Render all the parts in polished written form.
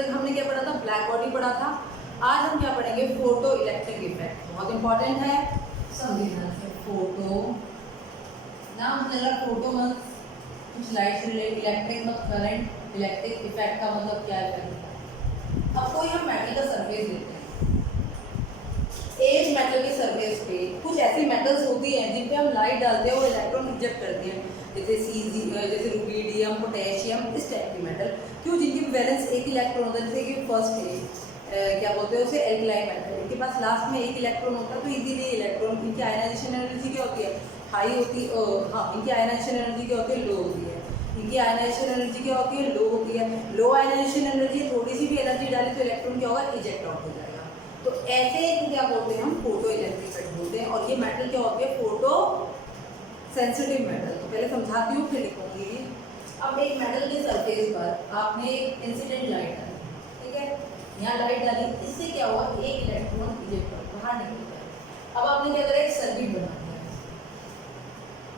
तक हमने क्या पढ़ा था, ब्लैक बॉडी पढ़ा था। आज हम क्या पढ़ेंगे, फोटो इलेक्ट्रिक इफेक्ट, बहुत इंपॉर्टेंट है, समझना से। फोटो नाम चला, फोटो मतलब कुछ लाइट से रिलेटेड, इलेक्ट्रिक मतलब करंट, इलेक्ट्रिक इफेक्ट का मतलब क्या इफेक्ट। अब कोई हम मेटल का सरफेस लेते हैं, एक मेटल के सरफेस पे कुछ ऐसी मेटल्स होती हैं जिन पे हम लाइट डालते हैं और इलेक्ट्रॉन रिजेक्ट करती हैं, जैसे जैसे रुबीडियम, पोटेशियम, इस टाइप की मेटल। क्यों, जिनकी वैलेंस एक इलेक्ट्रॉन होता है, जैसे कि फर्स्ट है क्या बोलते हैं उसे, एल्कलाइन मेटल, इनके पास लास्ट में एक इलेक्ट्रॉन होता है, तो इजीली इलेक्ट्रॉन, इनकी आयनाइजेशन एनर्जी क्या होती है, हाई होती है, हाँ इनकी आयनाइजेशन एनर्जी क्या होती है, लो होती है। इनकी आयनाइजेशन एनर्जी क्या होती है, लो होती है। लो आयनाइजेशन एनर्जी, थोड़ी सी भी एनर्जी डाली तो इलेक्ट्रॉन क्या होगा, इजेक्ट आउट हो जाएगा। तो ऐसे क्या बोलते हैं हम, फोटो इलेक्ट्रिक इफेक्ट बोलते हैं। और ये मेटल क्या होती है, फोटो सेंसिटिव मेटल। तो पहले समझाती हूँ फिर लिखूंगी। अब एक मेटल के सरफेस पर आपने एक इंसिडेंट लाइट डाली, ठीक है, यहाँ लाइट डाली, इससे क्या हुआ, एक इलेक्ट्रॉन इजेक्ट बाहर निकल गया। अब आपने क्या करा, एक सर्किट बना दिया।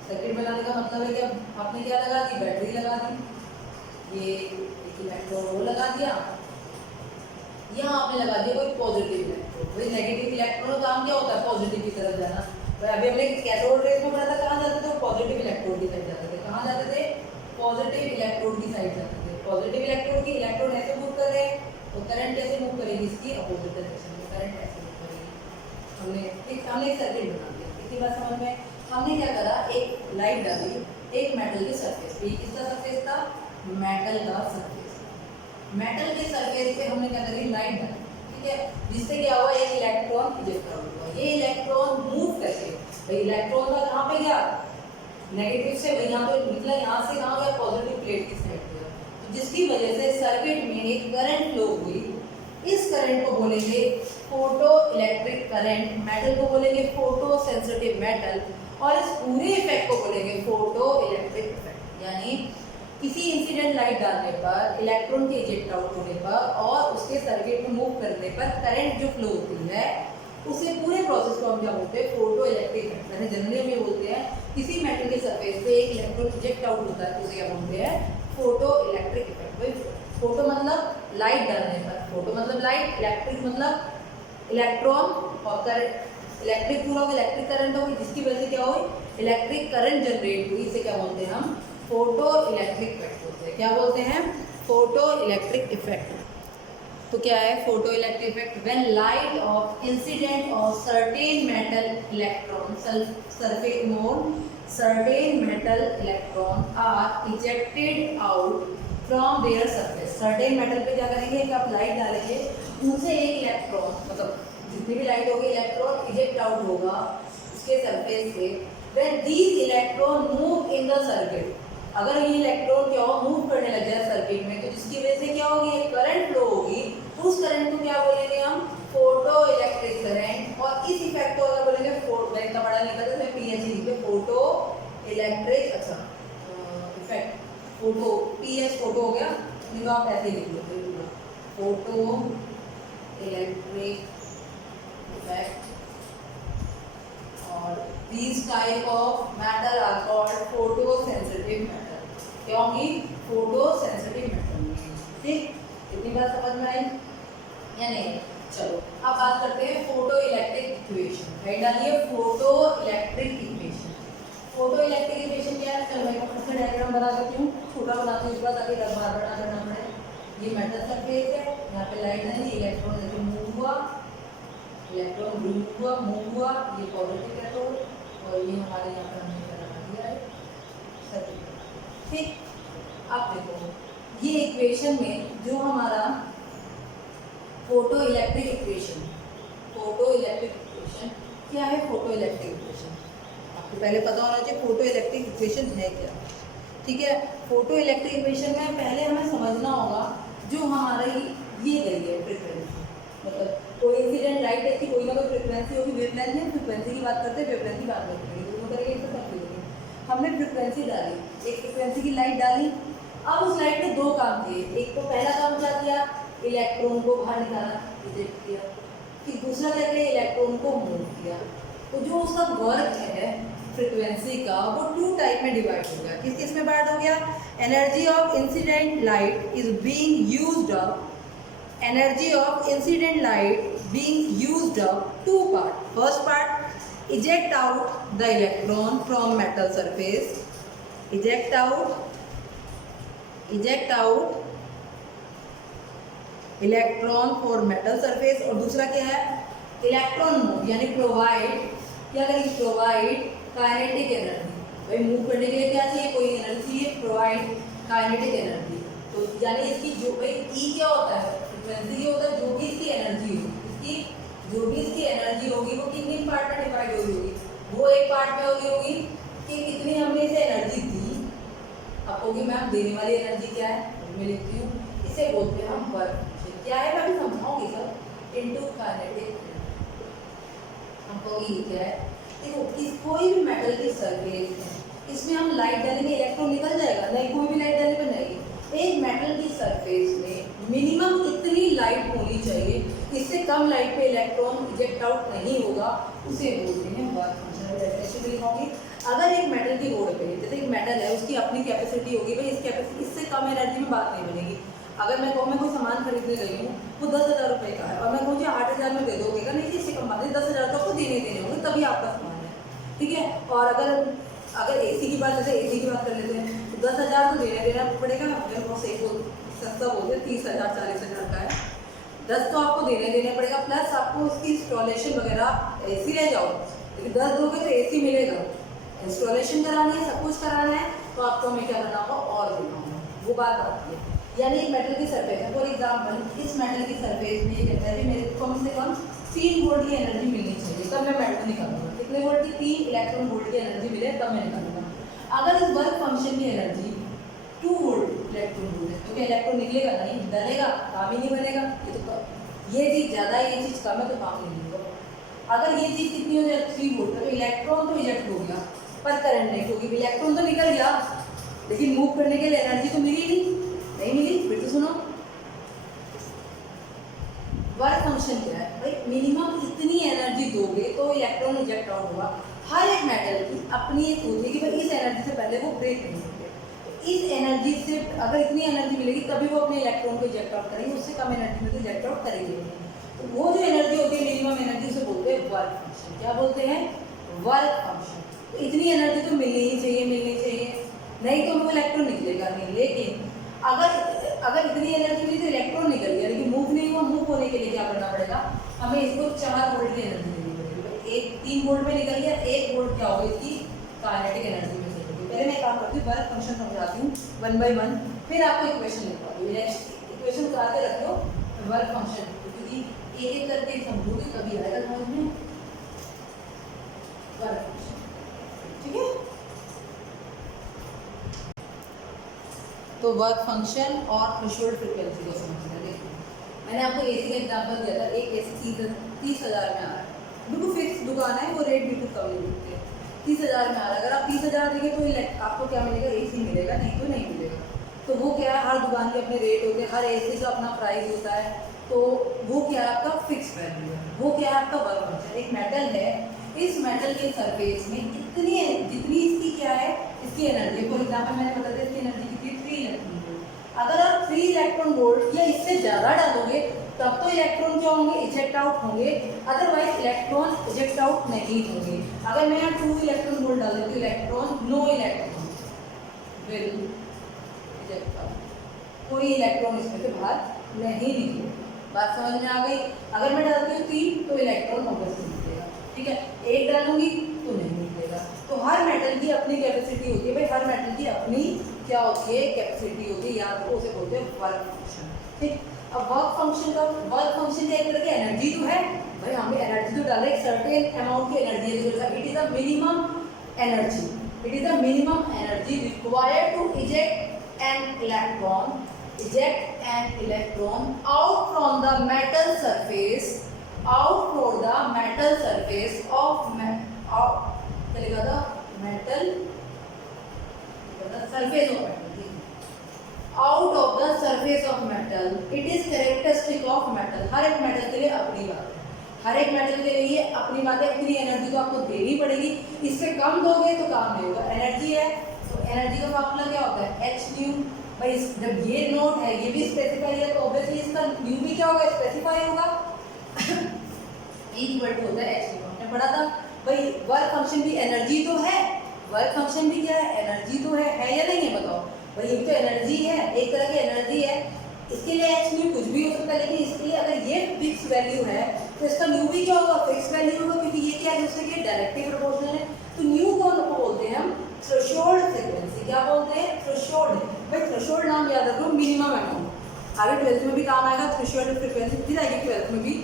सर्किट बनाने का मतलब है कि आपने क्या लगा दी, बैटरी लगा दी, ये एक इलेक्ट्रोड लगा दिया, यहाँ आपने लगा दिया कोई पॉजिटिव इलेक्ट्रोड। वही नेगेटिव इलेक्ट्रोड का काम क्या होता है, पॉजिटिव की तरफ जाना। तो अभी हमने कैथोड रेज में पढ़ा था, कहाँ जाते थे, पॉजिटिव इलेक्ट्रोड की साइड जाते थे। कहाँ जाते थे, पॉजिटिव इलेक्ट्रोड की साइड जाते थे। पॉजिटिव इलेक्ट्रोड की इलेक्ट्रॉन ऐसे मूव कर रहे हैं, तो करंट कैसे मूव करेगी, इसकी अपोजिट डायरेक्शन में करंट ऐसे मूव करेगी। हमने एक सर्किट बना दिया, इतनी बात समझ में। हमने क्या करा, एक लाइट डाली एक मेटल के सरफेस पे। किसका सरफेस था, मेटल का सरफेस। मेटल के सरफेस पे हमने क्या करी, लाइट डाली, ठीक है, जिससे क्या हुआ, एक इलेक्ट्रॉन इजेक्ट आउट हुआ। ये इलेक्ट्रॉन मूव करके, भाई इलेक्ट्रॉन का कहाँ पे गया, नेगेटिव से यहाँ पे निकला, यहाँ से कहाँ गया, पॉजिटिव प्लेट की साइड गया। तो जिसकी वजह से सर्किट में एक करंट फ्लो हुई। इस करंट को बोलेंगे फोटो इलेक्ट्रिक करंट, मेटल को बोलेंगे फोटो सेंसिटिव मेटल, और इस पूरे इफेक्ट को बोलेंगे फोटो इलेक्ट्रिक इफेक्ट। यानी किसी इंसिडेंट लाइट डालने पर, इलेक्ट्रॉन के इजेक्ट आउट होने पर और उसके सर्किट में मूव करने पर करंट जो फ्लो होती है, उसे पूरे प्रोसेस को हम क्या बोलते हैं, फोटो इलेक्ट्रिक इफेक्ट। वैसे जनरली हम ये बोलते हैं, किसी मेटल के सरफेस पे एक इलेक्ट्रॉन इजेक्ट आउट होता है तो उसे क्या बोलते हैं, फोटो इलेक्ट्रिक इफेक्ट। भाई फोटो मतलब लाइट डालने पर, फोटो मतलब लाइट, इलेक्ट्रिक मतलब इलेक्ट्रॉन, और करंट इलेक्ट्रिक पूरा इलेक्ट्रिक करंट होगी, जिसकी वजह से क्या हुई, इलेक्ट्रिक करंट जनरेट हुई। इसे क्या बोलते हैं हम, फोटो इलेक्ट्रिक इफेक्ट बोलते हैं। क्या बोलते हैं, फोटो इलेक्ट्रिक इफेक्ट। तो क्या है photo electric effect, when light of incident of certain metal electron surface मोन certain metal electron are ejected out from their surface. Certain metal पे क्या करेंगे कि आप लाइट डालेंगे, उनसे एक इलेक्ट्रॉन, मतलब जितनी भी लाइट होगी, इलेक्ट्रॉन इजेक्ट आउट होगा उसके सरफेस से। When these electron move in the circuit, अगर ये इलेक्ट्रॉन क्या हो, मूव करने लग जाए सर्किट में, तो जिसकी वजह से क्या होगी, एक करंट फ्लो होगी। उस करंट को क्या बोलेंगे हम, फोटो इलेक्ट्रिक करंट। और इस इफेक्ट को अगर बोलेंगे, इतना बड़ा लिखा था पीएचई पे, फोटो इलेक्ट्रिक, अच्छा इफेक्ट, फोटो पीएच फोटो हो गया, नहीं तो आप ऐसे लिख लो, फोटो इलेक्ट्रिक इफेक्ट। और these type of metal are called photosensitive metal, क्योंकि photosensitive metal में, ठीक, इतनी बात समझ में आई या नहीं। चलो अब बात करते हैं फोटो इलेक्ट्रिक इक्वेशन। है डालिए photo electric equation. Photo electric equation क्या है, चलो मैं इसका डायग्राम बना देती हूँ, छोटा बनाती हूँ, इस बार ताकि बार बड़ा करना पड़े। ये मेटल सरफेस है, यहाँ पे लाइट है, इलेक्ट्रॉन जैसे मूव हुआ, इलेक्ट्रॉन मूव हुआ, ये पॉजिटिव कैथोड, और ये हमारे यहाँ पर हमने बना दिया है सर्किट, ठीक। अब देखो ये इक्वेशन में जो हमारा photo electric equation, photo electric equation क्या है, फोटो इलेक्ट्रिक इक्वेशन आपको पहले पता होना चाहिए फोटो इलेक्ट्रिक इक्वेशन है क्या, ठीक है। फोटो इलेक्ट्रिक इक्वेशन में पहले हमें समझना होगा जो हमारा ये गई है फ्रीक्वेंसी, मतलब कोई इंसिडेंट लाइट है कि कोई ना कोई फ्रीक्वेंसी होगी, वेवलेंथ है, फ्रीक्वेंसी की बात करते हैं, वेवलेंथ की बात करेंगे, दोनों करेंगे तो सब करेंगे। हमने फ्रीक्वेंसी डाली, एक फ्रीक्वेंसी की लाइट डाली। अब उस लाइट ने दो काम किए, एक तो पहला काम क्या किया, इलेक्ट्रॉन को बाहर निकाला, रिजेक्ट किया, फिर दूसरा क्या किया, इलेक्ट्रॉन को मूव किया। तो जो उसका वर्क है फ्रीक्वेंसी का, वो टू टाइप में डिवाइड हो गया। किस किस में डिवाइड हो गया, energy of incident light is being used up energy of incident light being used up, two part. First part, eject out the electron from metal surface, eject out electron for metal surface. और दूसरा क्या है, electron move यानी provide, क्या करेंगे, provide kinetic energy. भाई move करने के लिए क्या चाहिए, कोई एनर्जी चाहिए, प्रोवाइड काइनेटिक एनर्जी. तो यानी इसकी जो भाई ई क्या होता है, फ्रीक्वेंसी क्या होता है, जो भी इसकी एनर्जी होगी, इसकी जो भी इसकी एनर्जी होगी वो किन किन पार्ट में डिवाइड होगी. वो एक पार्ट में होगी कि कितनी हमने इसे एनर्जी दी. अब होगी मैम देने वाली एनर्जी क्या है, मैं लिखती हूँ, इसे बोलते हैं हम वर्क. क्या है मैं अभी समझाऊंगी सर. इनटू काइनेटिक, हमको ये क्या है, देखो कोई भी मेटल की सरफेस है, इसमें हम लाइट डालेंगे इलेक्ट्रॉन निकल जाएगा, नहीं कोई भी लाइट डालने पर नहीं. एक मेटल की सरफेस में मिनिमम इतनी लाइट होनी चाहिए, इससे कम लाइट पे इलेक्ट्रॉन इजेक्ट आउट नहीं होगा, उसे बोलते हैं वर्क फंक्शन. लिखाऊंगी, अगर एक मेटल की रोड पे, जैसे एक मेटल है उसकी अपनी कैपेसिटी होगी, भाई इस कैपेसिटी इससे कम एनर्जी में बात नहीं बनेगी. अगर मैं कहूँ मैं कोई सामान खरीदने गई हूँ, वो 10,000 रुपये का है, और मैं कहूँ 8,000 में दे दोगे का, नहीं जी इससे कम बात नहीं, 10,000 तो आपको देने होंगे तभी आपका सामान है, ठीक है. और अगर एसी की बात, जैसे एसी की बात कर लेते हैं, तो 10,000 तो देना पड़ेगा. अगर बहुत सही बोल सस्ता बोलते 30,000 40,000 का है, 10 तो आपको देने पड़ेगा, प्लस आपको उसकी इंस्टॉलेशन वगैरह. एसी ले जाओ लेकिन 10 दोगे तो एसी मिलेगा, इंस्टॉलेशन करानी है, सब कुछ कराना है, तो आपको हमें क्या करना होगा और देना होगा. वो बात आती है. यानी एक मेटल की सरफेस है, फॉर एग्जांपल इस मेटल की सरफेस में ये कहता है कि मेरे को कम से कम 3 वोल्ट की एनर्जी मिलनी चाहिए, तब मैं मेटल निकालूंगा. कितने वोल्ट की, 3 इलेक्ट्रॉन वोल्ट की एनर्जी मिले तब मैं निकालूंगा. अगर इस वर्क फंक्शन की एनर्जी 2 वोल्ट इलेक्ट्रॉन वोल्ट है, तो क्या इलेक्ट्रॉन निकलेगा, नहीं डलेगा, काम ही नहीं बनेगा. ये चीज़ ज़्यादा है, ये चीज़ कम है, तो काम नहीं होगा. अगर ये चीज़ कितनी हो जाए 3 वोल्ट, तो इलेक्ट्रॉन तो इजेक्ट हो गया पर करंट नहीं, क्योंकि इलेक्ट्रॉन तो निकल गया लेकिन मूव करने के लिए एनर्जी तो मिली नहीं मिली. फिर तो सुनो, वर्क फंक्शन क्या है, भाई मिनिमम इतनी एनर्जी दोगे तो इलेक्ट्रॉन इजेक्ट आउट होगा. हर एक मेटल की अपनी एक होती है कि भाई इस एनर्जी से पहले वो ब्रेक नहीं होते, तो इस एनर्जी से अगर इतनी एनर्जी मिलेगी तभी वो अपने इलेक्ट्रॉन को इजेक्ट आउट करेंगे, उससे कम एनर्जी में तो इजेक्ट आउट करेंगे. तो वो जो एनर्जी होती है मिनिमम एनर्जी, उसे बोलते हैं वर्क फंक्शन. क्या बोलते हैं, वर्क फंक्शन. तो इतनी एनर्जी तो मिलनी ही चाहिए, नहीं तो वो इलेक्ट्रॉन निकलेगा नहीं. लेकिन अगर इतनी एनर्जी मिली तो इलेक्ट्रॉन निकल गया लेकिन मूव नहीं हुआ, मूव होने के लिए क्या करना पड़ेगा, हमें इसको 4 वोल्ट की एनर्जी देनी पड़ेगी. एक 3 वोल्ट में निकल गया, 1 वोल्ट क्या होगा इसकी काइनेटिक एनर्जी में से होगी. पहले मैं काम करती हूँ, वर्क फंक्शन समझाती हूँ 1 बाय 1, फिर आपको इक्वेशन लिखवाती हूँ. इक्वेशन उतार के रख लो वर्क फंक्शन, क्योंकि एक करके समझोगे तभी आएगा समझ में वर्क फंक्शन. ठीक है, तो वर्क फंक्शन और थ्रेशोल्ड फ्रीक्वेंसी को समझना. देखिए मैंने आपको एसी का एग्जांपल दिया था, एक एसी 30,000 में आ रहा है, बिल्कुल फिक्स दुकान है, वो रेट बिल्कुल कम नहीं होते, 30,000 में आ रहा है. अगर आप 30,000 देंगे तो आपको क्या मिलेगा, एसी मिलेगा, नहीं तो नहीं मिलेगा. तो वो क्या है, हर दुकान के अपने रेट होते हैं, हर एसी का अपना प्राइस होता है, तो वो क्या है आपका फिक्स वैल्यू है. वो क्या है आपका वर्क फंक्शन. एक मेटल है, इस मेटल के सरफेस में इतनी जितनी इसकी क्या है, इसकी एनर्जी, फॉर एग्जाम्पल मैंने बता दिया इसकी एनर्जी कितनी, 3 इलेक्ट्रॉन वोल्ट. अगर आप 3 इलेक्ट्रॉन वोल्ट या इससे ज़्यादा डालोगे तब तो इलेक्ट्रॉन क्या होंगे, इजेक्ट आउट होंगे, अदरवाइज इलेक्ट्रॉन इजेक्ट आउट नहीं होंगे. अगर मैं यहाँ 2 इलेक्ट्रॉन वोल्ट डाल देती हूँ, electron no electron will eject out, कोई इलेक्ट्रॉन इसमें से बाहर नहीं निकलेगा. बात समझ में आ गई. अगर मैं डालती हूँ 3 तो इलेक्ट्रॉन ऑब्वियसली निकलेगा, ठीक है. 1 डालूंगी तो नहीं निकलेगा. तो हर मेटल की अपनी कैपेसिटी होती है, भाई हर मेटल की अपनी क्या होती है, कैपेसिटी होती है, याद रखो, उसे बोलते हैं वर्क फंक्शन. ठीक. अब वर्क फंक्शन का एक तरह की एनर्जी तो है, भाई हमें एनर्जी तो डाला, एक सर्टेन अमाउंट की एनर्जी है, it is a minimum energy, it is a minimum energy required to eject an electron out from the metal surface of चलेगा the metal surface of metal, out of the surface of metal. It is characteristic of metal. हर एक metal के लिए अपनी बात है, हर एक metal के लिए अपनी बात है. इतनी एनर्जी तो आपको देनी पड़ेगी, इससे कम दोगे तो काम नहीं होगा. एनर्जी है तो एनर्जी का फॉर्मूला क्या होता है, h न्यू. भाई जब ये नोट है, ये भी स्पेसिफाई है, तो ऑब्वियसली इसका न्यू भी क्या होगा, स्पेसिफाई होगा इक्वल टू होता है एच न्यू। हमने पढ़ा था भाई वर्क फंक्शन भी एनर्जी तो है, वर्क फंक्शन भी क्या है, एनर्जी तो है या नहीं है, बताओ भाई। ये तो एनर्जी है, एक तरह की एनर्जी है, इसके लिए एच न्यू कुछ भी हो सकता है, लेकिन इसके लिए अगर ये फिक्स वैल्यू है तो इसका न्यू भी क्या होगा, फिक्स वैल्यू होगा, क्योंकि ये क्या है, दूसरे के डायरेक्टली प्रोपोर्शनल है। तो न्यू को बोलते हैं हम थ्रेशोल्ड फ्रीक्वेंसी। क्या बोलते हैं, थ्रेशोल्ड। भाई थ्रेशोल्ड नाम याद रखो, मिनिमम अमाउंट, आगे 12th में भी काम आएगा। थ्रेशोल्ड फ्रीक्वेंसी फिर आएगी 12th में भी।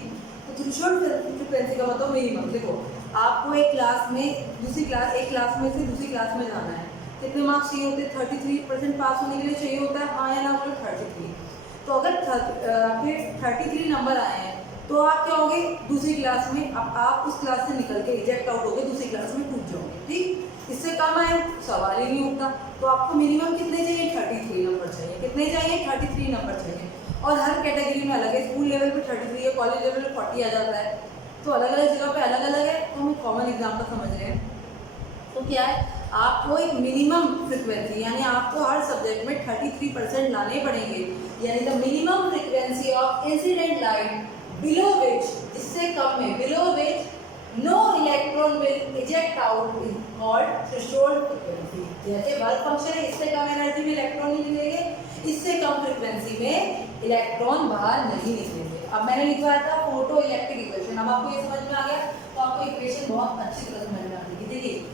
तो थ्रेशोल्ड फ्रीक्वेंसी का मतलब मिनिमम। देखो आपको एक क्लास में दूसरी क्लास, एक क्लास में से दूसरी क्लास में जाना है, कितने मार्क्स चाहिए होते हैं, 33% पास होने के लिए चाहिए होता है, हाँ या ना बोलो, 33। तो अगर आपके 33 नंबर आए हैं तो आप क्या होगे, दूसरी क्लास में, अब आप उस क्लास से निकल के रिजेक्ट आउट होगे, दूसरी क्लास में कूद जाओगे, ठीक। इससे कम आए सवाल ही नहीं उठता। तो आपको मिनिमम कितने चाहिए, 33 नंबर चाहिए। कितने चाहिए, 33 नंबर चाहिए। और हर कैटेगरी में अलग है, स्कूल लेवल पे 33 है, कॉलेज लेवल पे 40 आ जाता है, तो अलग अलग जगह पे अलग अलग है। तो हम कॉमन एग्जाम्पल समझ रहे हैं। तो क्या है, आपको एक मिनिमम फ्रिक्वेंसी, यानी आपको हर सब्जेक्ट में 33% लाने पड़ेंगे, यानी the minimum frequency of incident light below which, इससे कम में, below which no electron will eject out is called threshold frequency. जैसे वर्क फंक्शन है, इससे कम एनर्जी में इलेक्ट्रॉन नहीं निकलेंगे, इससे कम फ्रीक्वेंसी में इलेक्ट्रॉन बाहर नहीं निकलेंगे। अब मैंने लिखवाया था फोटो इलेक्ट्रिक इक्वेशन, अब आपको ये समझ में आ गया, तो आपको इक्वेशन बहुत अच्छी तरह समझ में आ जाएगी। देखिए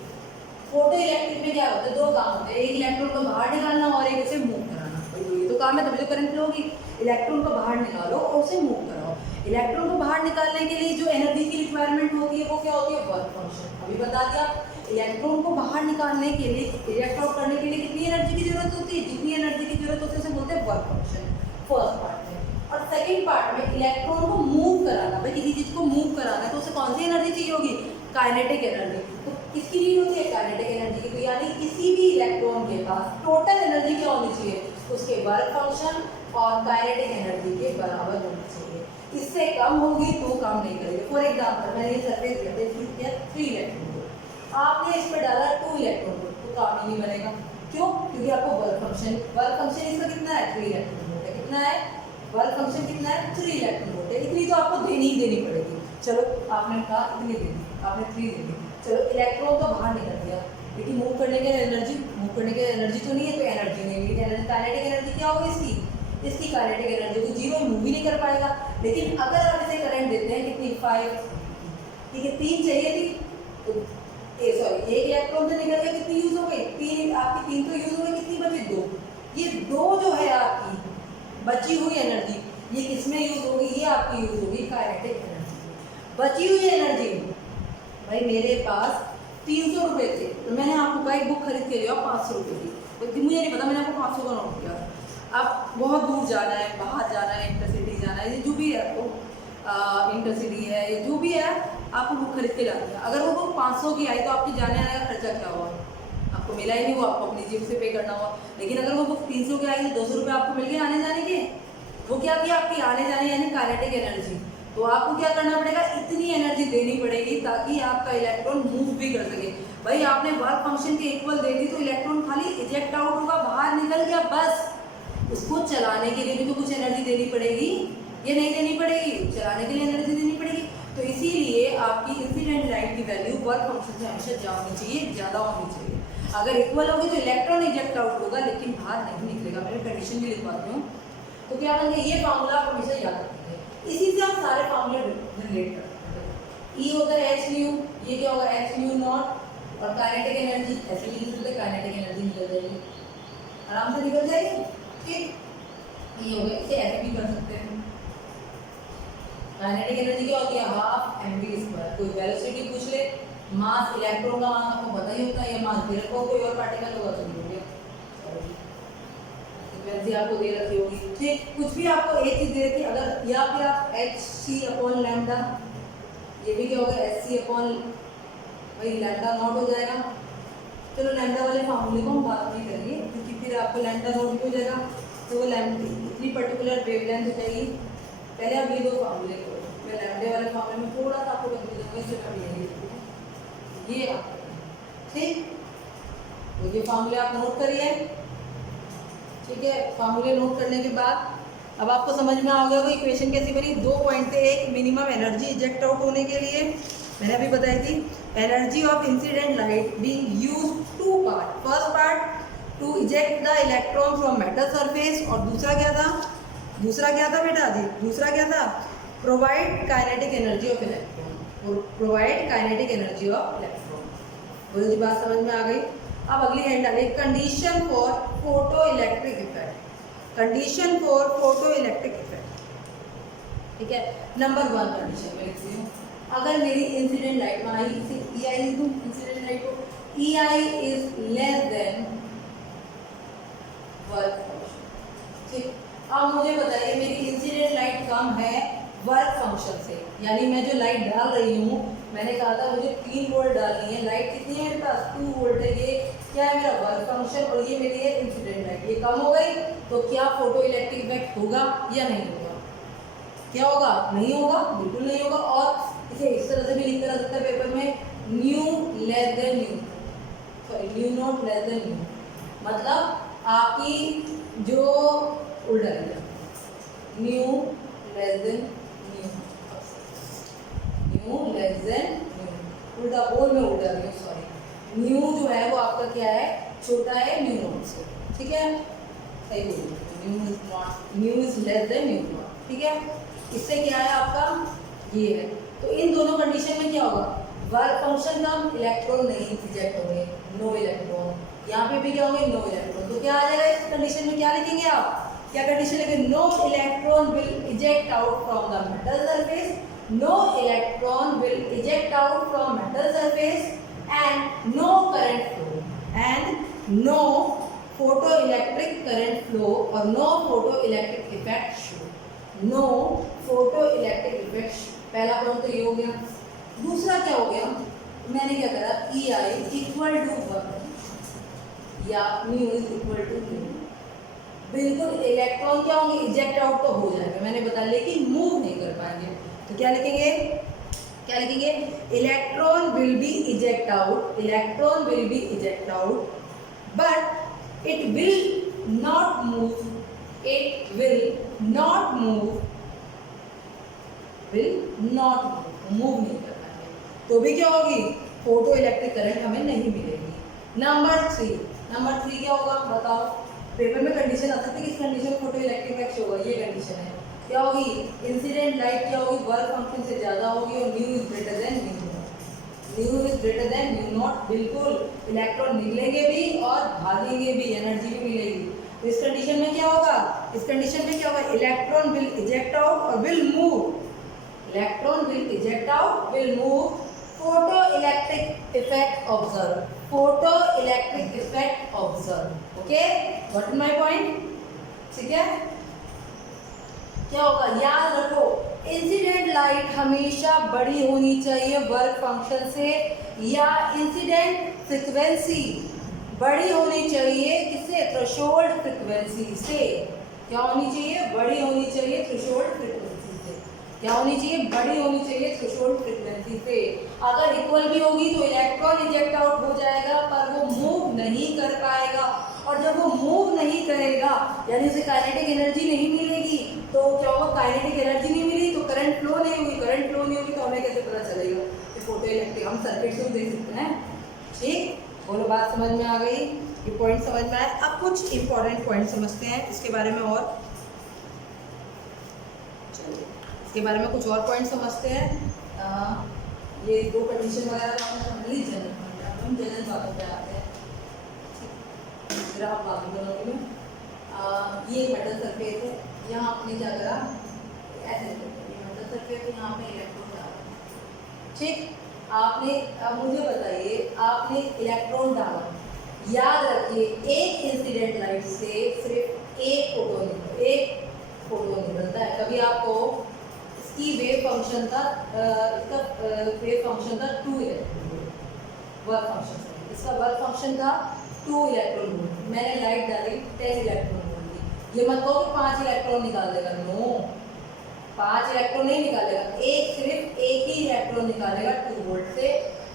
फोटो इलेक्ट्रिक में क्या होता है, दो काम होते हैं, एक इलेक्ट्रॉन को बाहर निकालना और एक उसे मूव कराना। ये तो काम है, तभी तो करंट फ्लो होगी। इलेक्ट्रॉन को बाहर निकालो और उसे मूव कराओ। इलेक्ट्रॉन को बाहर निकालने के लिए जो एनर्जी की रिक्वायरमेंट होती है वो क्या होती है, वर्क फंक्शन। अभी बता दिया, इलेक्ट्रॉन को बाहर निकालने के लिए, इजेक्ट आउट करने के लिए कितनी एनर्जी की जरूरत होती है, जितनी एनर्जी की जरूरत होती है उसे बोलते हैं वर्क फंक्शन, फर्स्ट पार्ट में। और सेकंड पार्ट में इलेक्ट्रॉन को मूव कराना, भाई किसी चीज को मूव कराना है तो उसे कौन सी एनर्जी चाहिए होगी, काइनेटिक एनर्जी। तो किसकी नीड होती है, काइनेटिक एनर्जी की। तो यानी किसी भी इलेक्ट्रॉन के पास टोटल एनर्जी क्या होनी चाहिए, उसके वर्क फंक्शन और काइनेटिक एनर्जी के बराबर होनी चाहिए। इससे कम होगी तो काम नहीं करेगी। फॉर एग्जाम्पल मैंने ये सरफेस लिया था, 3 इलेक्ट्रॉन, आपने इस पर डाला 2 इलेक्ट्रॉन, तो काम ही नहीं बनेगा। क्यों, क्योंकि आपको वर्क फंक्शन इसका कितना है, 3 इलेक्ट्रॉन वोल्ट है। कितना है, वर्क फंक्शन कितना है, 3 इलेक्ट्रॉन वोल्ट है। इतनी तो आपको देनी ही देनी पड़ेगी। चलो आपने कहा इतनी देनी, आपने 3 दे दी, चलो इलेक्ट्रॉन तो बाहर निकल गया, लेकिन मूव करने के एनर्जी, मूव करने के एनर्जी तो नहीं है, तो एनर्जी नहीं मिली। एनर्जी, काइनेटिक एनर्जी क्या होगी इसकी काइनेटिक एनर्जी तो 0, मूव ही नहीं कर पाएगा। लेकिन अगर आप इसे करंट देते हैं कितनी, 5, ठीक है, 3 चाहिए थी, तो सॉरी 1 इलेक्ट्रॉन से निकल गया, कितनी यूज हो गई, 3, आपकी 3 तो यूज हो गई, कितनी बची, 2। ये 2 जो है आपकी बची हुई एनर्जी, ये किसमें यूज होगी, ये आपकी यूज होगी काइनेटिक एनर्जी। बची हुई एनर्जी, भाई मेरे पास 300 रुपये थे, तो मैंने आपको एक बुक खरीद के लिया 500 रुपये की, तो मुझे नहीं पता, मैंने आपको 500 का नोट दिया। अब बहुत दूर जाना है, बाहर जाना है, इंटरसिटी जाना है, ये जो भी है, आपको इंटरसिटी है, ये जो भी है, आपको बुक खरीद के जानी है। अगर वो बुक 500 की आई तो आपके जाने आने का खर्चा क्या हुआ, आपको मिला ही नहीं, वो आपको अपनी जेब से पे करना हुआ। लेकिन अगर वो बुक 300 की आई तो 200 रुपये आपको मिल गए आने जाने के। वो क्या किया, आपकी आने जाने यानी काइनेटिक एनर्जी। तो आपको क्या करना पड़ेगा, इतनी एनर्जी देनी पड़ेगी ताकि आपका इलेक्ट्रॉन मूव भी कर सके। भाई आपने वर्क फंक्शन के इक्वल दे दी तो इलेक्ट्रॉन खाली इजेक्ट आउट होगा, बाहर निकल गया, बस। उसको चलाने के लिए भी तो कुछ एनर्जी देनी पड़ेगी, ये नहीं देनी पड़ेगी, चलाने के लिए एनर्जी देनी पड़ेगी। तो इसीलिए आपकी इंसिडेंट लाइट की वैल्यू वर्क फंक्शन से हमेशा क्या होनी चाहिए, ज़्यादा होनी चाहिए। अगर इक्वल होगी तो इलेक्ट्रॉन इजेक्ट आउट होगा लेकिन बाहर नहीं निकलेगा। मैं कंडीशन भी लिखवाती हूँ। तो क्या करेंगे, ये फार्मूला आप हमेशा याद रखेंगे, इसी से हम सारे फार्मूले रिलेट करते हैं। ई होता है एच न्यू, ये क्या होगा एच न्यू नॉट, और काइनेटिक एनर्जी ऐसे लिख सकते हैं, काइनेटिक एनर्जी निकल जाएगी, आराम से निकल जाएगी, ठीक। ये हो गया, इसे ऐसे भी कर सकते हैं। काइनेटिक एनर्जी क्या होती है, हाफ एमवी स्क्वायर। कोई वेलोसिटी पूछ ले, मास, इलेक्ट्रॉन का मास आपको पता ही होता है, ये मास दे रखा हो, कोई और पार्टिकल होगा तो नहीं हो गया, फ्रीक्वेंसी आपको दे रखी होगी, ठीक। कुछ भी आपको एक चीज दे रखी, अगर या फिर आप एच सी अपॉन लैम्डा, ये भी क्या होगा एच सी अपॉन वही लैम्डा नॉट हो जाएगा। चलो लैम्डा वाले फार्मूले को हम बात नहीं करेंगे क्योंकि फिर आपको लैम्डा नॉट भी हो जाएगा, तो वो लैम्डा इतनी पर्टिकुलर वेवलेंथ हो जाएगी। पहले आप ये 2 फार्मूले करो, मैं लैम्डे वाले फार्मूले में थोड़ा सा आपको कंफ्यूजन होगा, इससे मैं यही ये आप, ठीक। तो ये फार्मूले आप नोट करिए, ठीक है। फार्मूले नोट करने के बाद अब आपको समझ में आ गया होगा इक्वेशन कैसी बनी। 2 पॉइंट थे, एक मिनिमम एनर्जी इजेक्ट आउट होने के लिए, मैंने अभी बताई थी, energy of incident light being used 2 part, first part two eject the electron from metal surface, और दूसरा क्या था, दूसरा क्या था बेटा जी, दूसरा क्या था, provide kinetic energy of electron, और provide kinetic energy of electron. बोलो जी बात समझ में आ गई। अब अगली हेड डालिए, condition for photo electric effect, condition for photo electric effect, ठीक है। नंबर 1 कंडीशन में लिखती हूँ, अगर मेरी इंसिडेंट लाइट में आई, इसे ई आई लिख दूँ, इंसिडेंट लाइट को E I is less than work function, ठीक। अब मुझे बताइए मेरी इंसिडेंट लाइट कम है वर्क फंक्शन से, यानी मैं जो लाइट डाल रही हूँ, मैंने कहा था मुझे 3 वोल्ट डालनी है, लाइट कितनी है मेरे पास 2 वोल्ट है, ये क्या है मेरा वर्क फंक्शन, और ये मेरी है इंसिडेंट लाइट, ये कम हो गई, तो क्या फोटो इलेक्ट्रिक इफेक्ट होगा या नहीं होगा, क्या होगा, नहीं होगा, बिल्कुल नहीं होगा। और इसे इस तरह से भी लिखा जा सकता है पेपर में, new less than new, sorry new not less than new, मतलब आपकी जो उल्टा लिखा, new less than new, new less than new, उल्टा बोल में उल्टा न्यू, सॉरी, न्यू जो है वो आपका क्या है, छोटा है न्यू नॉट से, ठीक है, सही बोल, new is not, new is less then new not, ठीक है। इससे क्या है आपका, ये है, तो इन दोनों कंडीशन में क्या होगा, वर्क फंक्शन कम, इलेक्ट्रॉन नहीं इजेक्ट होंगे, नो इलेक्ट्रॉन, यहाँ पे भी क्या होंगे, नो इलेक्ट्रॉन, तो क्या आ जाएगा इस कंडीशन में, क्या लिखेंगे आप, क्या कंडीशन लिखेंगे, no electron will eject out from the metal surface, no electron will eject out from metal surface, and no current flow, and no photo electric current flow, और no photo electric effect show, no photo electric effect. पहला point तो ये हो गया। दूसरा क्या हो गया, मैंने क्या करा, ई आई इक्वल टू 1 या mu is equal to mu, बिल्कुल इलेक्ट्रॉन क्या होंगे, इजेक्ट आउट तो हो जाएगा मैंने बताया, लेकिन मूव नहीं कर पाएंगे, तो क्या लिखेंगे, क्या लिखेंगे, electron will be eject out, electron will be eject out, but it will not move, it will not move, will not move नहीं कर पाएंगे, तो भी क्या होगी, फोटो इलेक्ट्रिक करंट हमें नहीं मिलेगी। नंबर 3 क्या होगा बताओ, पेपर में कंडीशन आ सकती है, किस कंडीशन में फोटो इलेक्ट्रिक इफेक्ट होगा, ये कंडीशन है, क्या होगी, इंसिडेंट लाइट क्या होगी, वर्क फंक्शन से ज्यादा होगी, और new is greater than new not, new is greater than new not, बिल्कुल इलेक्ट्रॉन निकलेंगे भी और भागेंगे भी, एनर्जी भी मिलेगी। तो इस कंडीशन में क्या होगा, इस कंडीशन में क्या होगा, इलेक्ट्रॉन विल इजेक्ट आउट और will move, electron will eject out, will move, photo electric effect observe, photo electric effect observe, okay, what is my point, ठीक है। क्या होगा, याद रखो, इंसिडेंट लाइट हमेशा बड़ी होनी चाहिए वर्क फंक्शन से, या इंसिडेंट फ्रीक्वेंसी बड़ी होनी चाहिए किससे, थ्रेशोल्ड फ्रीक्वेंसी से, क्या होनी चाहिए, बड़ी होनी चाहिए थ्रेशोल्ड फ्रीक्वेंसी से, क्या होनी चाहिए, बड़ी होनी चाहिए थ्रेशोल्ड फ्रीक्वेंसी से। अगर इक्वल भी होगी तो इलेक्ट्रॉन इजेक्ट आउट हो जाएगा, पर वो मूव नहीं कर पाएगा, और जब वो मूव नहीं करेगा यानी उसे काइनेटिक एनर्जी नहीं मिलेगी, तो क्या होगा, काइनेटिक एनर्जी नहीं मिली तो करंट फ्लो नहीं होगी, करंट फ्लो नहीं होगी तो हमें कैसे पता चलेगा कि फोटो इलेक्ट्रिक, हम सर्किट से देख सकते हैं, ठीक। बोलो बात समझ में आ गई, ये पॉइंट समझ में आए। अब कुछ इंपॉर्टेंट पॉइंट समझते हैं इसके बारे में, और चलिए इसके बारे में कुछ और पॉइंट समझते हैं। ये 2 कंडीशन वगैरह हमने समझ ली, हम जनरल बातों पे आते हैं, ग्राफ बाकी दोनों में। ये मेटल सरफेस है, यहाँ आपने क्या करा, ऐसे मेटल सरफेस है, यहाँ पे इलेक्ट्रॉन डाला, ठीक। आपने, अब मुझे बताइए, आपने इलेक्ट्रॉन डाला, याद रखिए एक इंसिडेंट लाइट से सिर्फ एक फोटोन निकलता है। कभी आपको इसकी वेव फंक्शन था, इसका वेव फंक्शन था 2 इलेक्ट्रॉन वोल्ट, वर्क फंक्शन, इसका वर्क फंक्शन था 2 इलेक्ट्रॉन वोल्ट, मैंने लाइट डाली 10 इलेक्ट्रॉन वोल्ट की, ये मत कहो कि 5 इलेक्ट्रॉन निकाल देगा, नो, 5 इलेक्ट्रॉन नहीं निकालेगा, सिर्फ एक ही इलेक्ट्रॉन निकालेगा 2 वोल्ट से,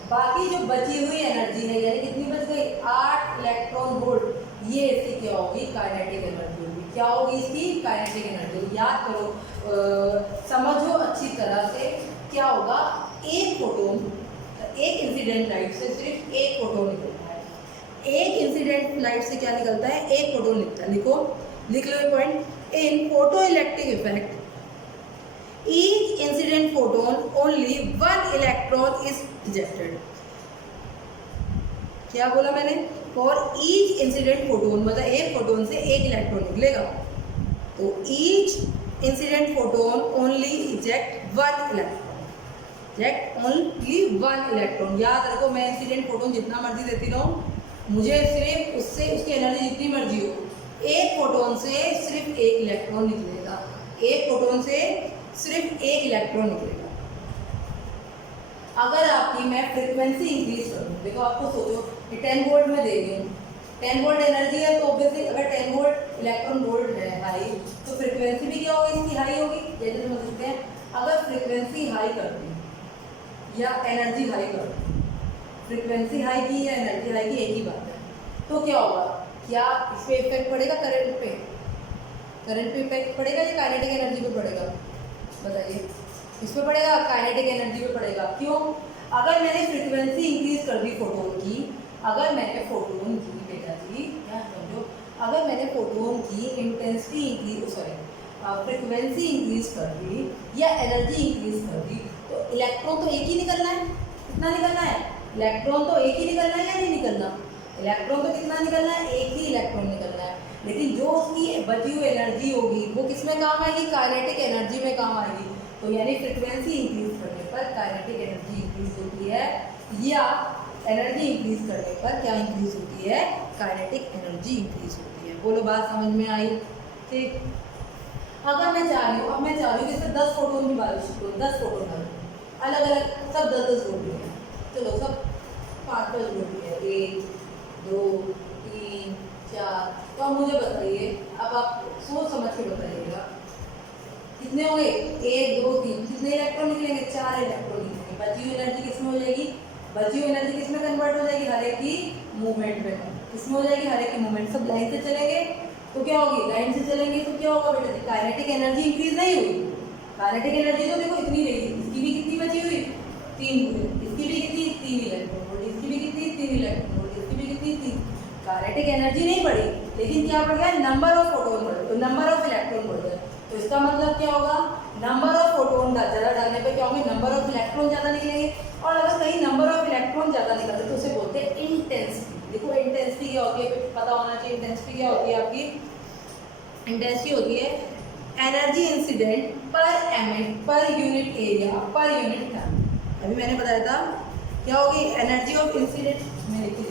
बाकी जो बची हुई एनर्जी है, यानी कितनी बच गई, 8 इलेक्ट्रॉन वोल्ट, ये इसकी क्या होगी, काइनेटिक एनर्जी होगी। क्या होगी इसकी? Kinetic energy. याद करो, समझो अच्छी तरह से, क्या होगा, एक फोटोन, एक इंसिडेंट लाइट से सिर्फ एक फोटोन निकलता है। एक इंसिडेंट लाइट से क्या निकलता है? एक फोटोन निकलता है। लिखो, लिख लो ये point. In photo electric effect each incident photon only one electron is ejected। क्या बोला मैंने? फॉर ईच इंसिडेंट फोटोन, मतलब एक फोटोन से एक इलेक्ट्रॉन निकलेगा, तो each incident photon only eject one electron, eject only one electron. याद रखो, मैं इंसिडेंट फोटोन जितना मर्जी देती रहूँ, मुझे सिर्फ उससे उसकी एनर्जी जितनी मर्जी हो, एक फोटोन से सिर्फ एक इलेक्ट्रॉन निकलेगा, एक फोटोन से सिर्फ एक इलेक्ट्रॉन निकलेगा। अगर आपकी मैं फ्रीक्वेंसी इंक्रीज करूँ, देखो आपको सोचो कि 10 वोल्ट में दे रही हूँ, 10 वोल्ट एनर्जी है, तो ऑब्वियसली अगर 10 वोल्ट इलेक्ट्रॉन वोल्ट है हाई, तो फ्रीक्वेंसी भी क्या होगी इसकी? हाई होगी। जैसे समझ सकते हैं, अगर फ्रीक्वेंसी हाई कर दी या एनर्जी हाई कर दी, फ्रीक्वेंसी हाई की या एनर्जी हाई की एक ही बात है, तो क्या होगा? क्या इस पर इफेक्ट पड़ेगा? करंट पे, करंट पे इफेक्ट पड़ेगा या काइनेटिक एनर्जी पे पड़ेगा? बताइए। इस पे पड़ेगा, काइनेटिक एनर्जी पे पड़ेगा। क्यों? अगर मैंने फ्रीक्वेंसी इंक्रीज कर दी फोटोन की, अगर मैंने फोटोन की, बेटा जी क्या समझो, अगर मैंने फोटोन की intensity increase, sorry frequency increase कर दी या एनर्जी इंक्रीज कर दी, तो इलेक्ट्रॉन तो एक ही निकलना है। कितना निकलना है? इलेक्ट्रॉन तो एक ही निकलना है या नहीं निकलना? इलेक्ट्रॉन तो कितना निकलना है? एक ही इलेक्ट्रॉन निकलना है। लेकिन जो उसकी बची हुई एनर्जी होगी वो किस में काम आएगी? काइनेटिक एनर्जी में काम आएगी। तो यानी फ्रीक्वेंसी इंक्रीज करने पर काइनेटिक एनर्जी इंक्रीज होती है, या एनर्जी इंक्रीज करने पर क्या इंक्रीज होती है? काइनेटिक एनर्जी इंक्रीज होती है। बोलो, बात समझ में आई? ठीक। अगर मैं चाह रही हूँ, अब मैं चाह रही हूँ कि इसमें 10 फोटोन की बारिश करो, 10 फोटोन डालो, अलग अलग, सब 10-10 वोल्ट के हैं, चलो सब 5-5 वोल्ट के हैं, 1 2 3 4। तो अब मुझे बताइए, अब आप सोच समझ के बताइएगा कितने होंगे? 1 2 3, कितने इलेक्ट्रॉन निकलेंगे? 4 इलेक्ट्रॉन निकलेंगे। बची हुई एनर्जी किसमें हो जाएगी? बची हुई एनर्जी किसमें कन्वर्ट हो जाएगी? हर एक की मूवमेंट में। किसमें हो जाएगी? हर एक की मूवमेंट। सब लाइन से चलेंगे तो क्या होगी? लाइन से चलेंगे तो क्या होगा बेटा जी? काइनेटिक एनर्जी इंक्रीज नहीं हुई। काइनेटिक एनर्जी तो देखो इतनी रही, इसकी भी कितनी बची हुई? 3, इसकी भी कितनी? 3 इलेक्ट्रॉन वोल्ट, इसकी भी कितनी? 3 इलेक्ट्रॉन वोल्ट, इसकी भी कितनी? 3। काइनेटिक एनर्जी नहीं बढ़ी, लेकिन क्या बढ़ गया? नंबर ऑफ फोटोन बढ़ गया, नंबर ऑफ इलेक्ट्रॉन बढ़ गया। तो इसका मतलब क्या होगा? नंबर ऑफ फोटोन ज़्यादा डालने पे क्या होंगे? नंबर ऑफ इलेक्ट्रॉन ज़्यादा निकलेंगे। और अगर कहीं नंबर ऑफ इलेक्ट्रॉन ज़्यादा निकलते तो उसे बोलते हैं इंटेंसिटी। देखो इंटेंसिटी क्या होती है, पता होना चाहिए। इंटेंसिटी क्या होती है आपकी? इंटेंसिटी होती है एनर्जी इंसिडेंट पर emit per unit area per unit time. अभी मैंने बताया था क्या होगी? एनर्जी ऑफ इंसिडेंट में लिखी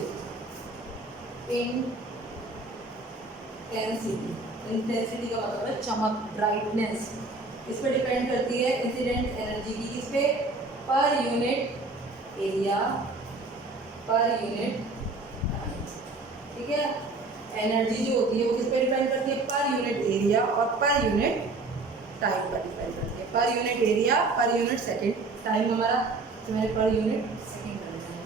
इंटेंसिटी। इंटेंसिटी का मतलब है चमक, ब्राइटनेस। इस पर डिपेंड करती है इंसिडेंट एनर्जी की, किस पे? Per unit area per unit time. ठीक है, एनर्जी जो होती है वो किस पे डिपेंड करती है? पर यूनिट एरिया और पर यूनिट टाइम पर डिपेंड करती है। Per unit area per unit second, time हमारा तो मैंने पर यूनिट सेकेंड कर दिया,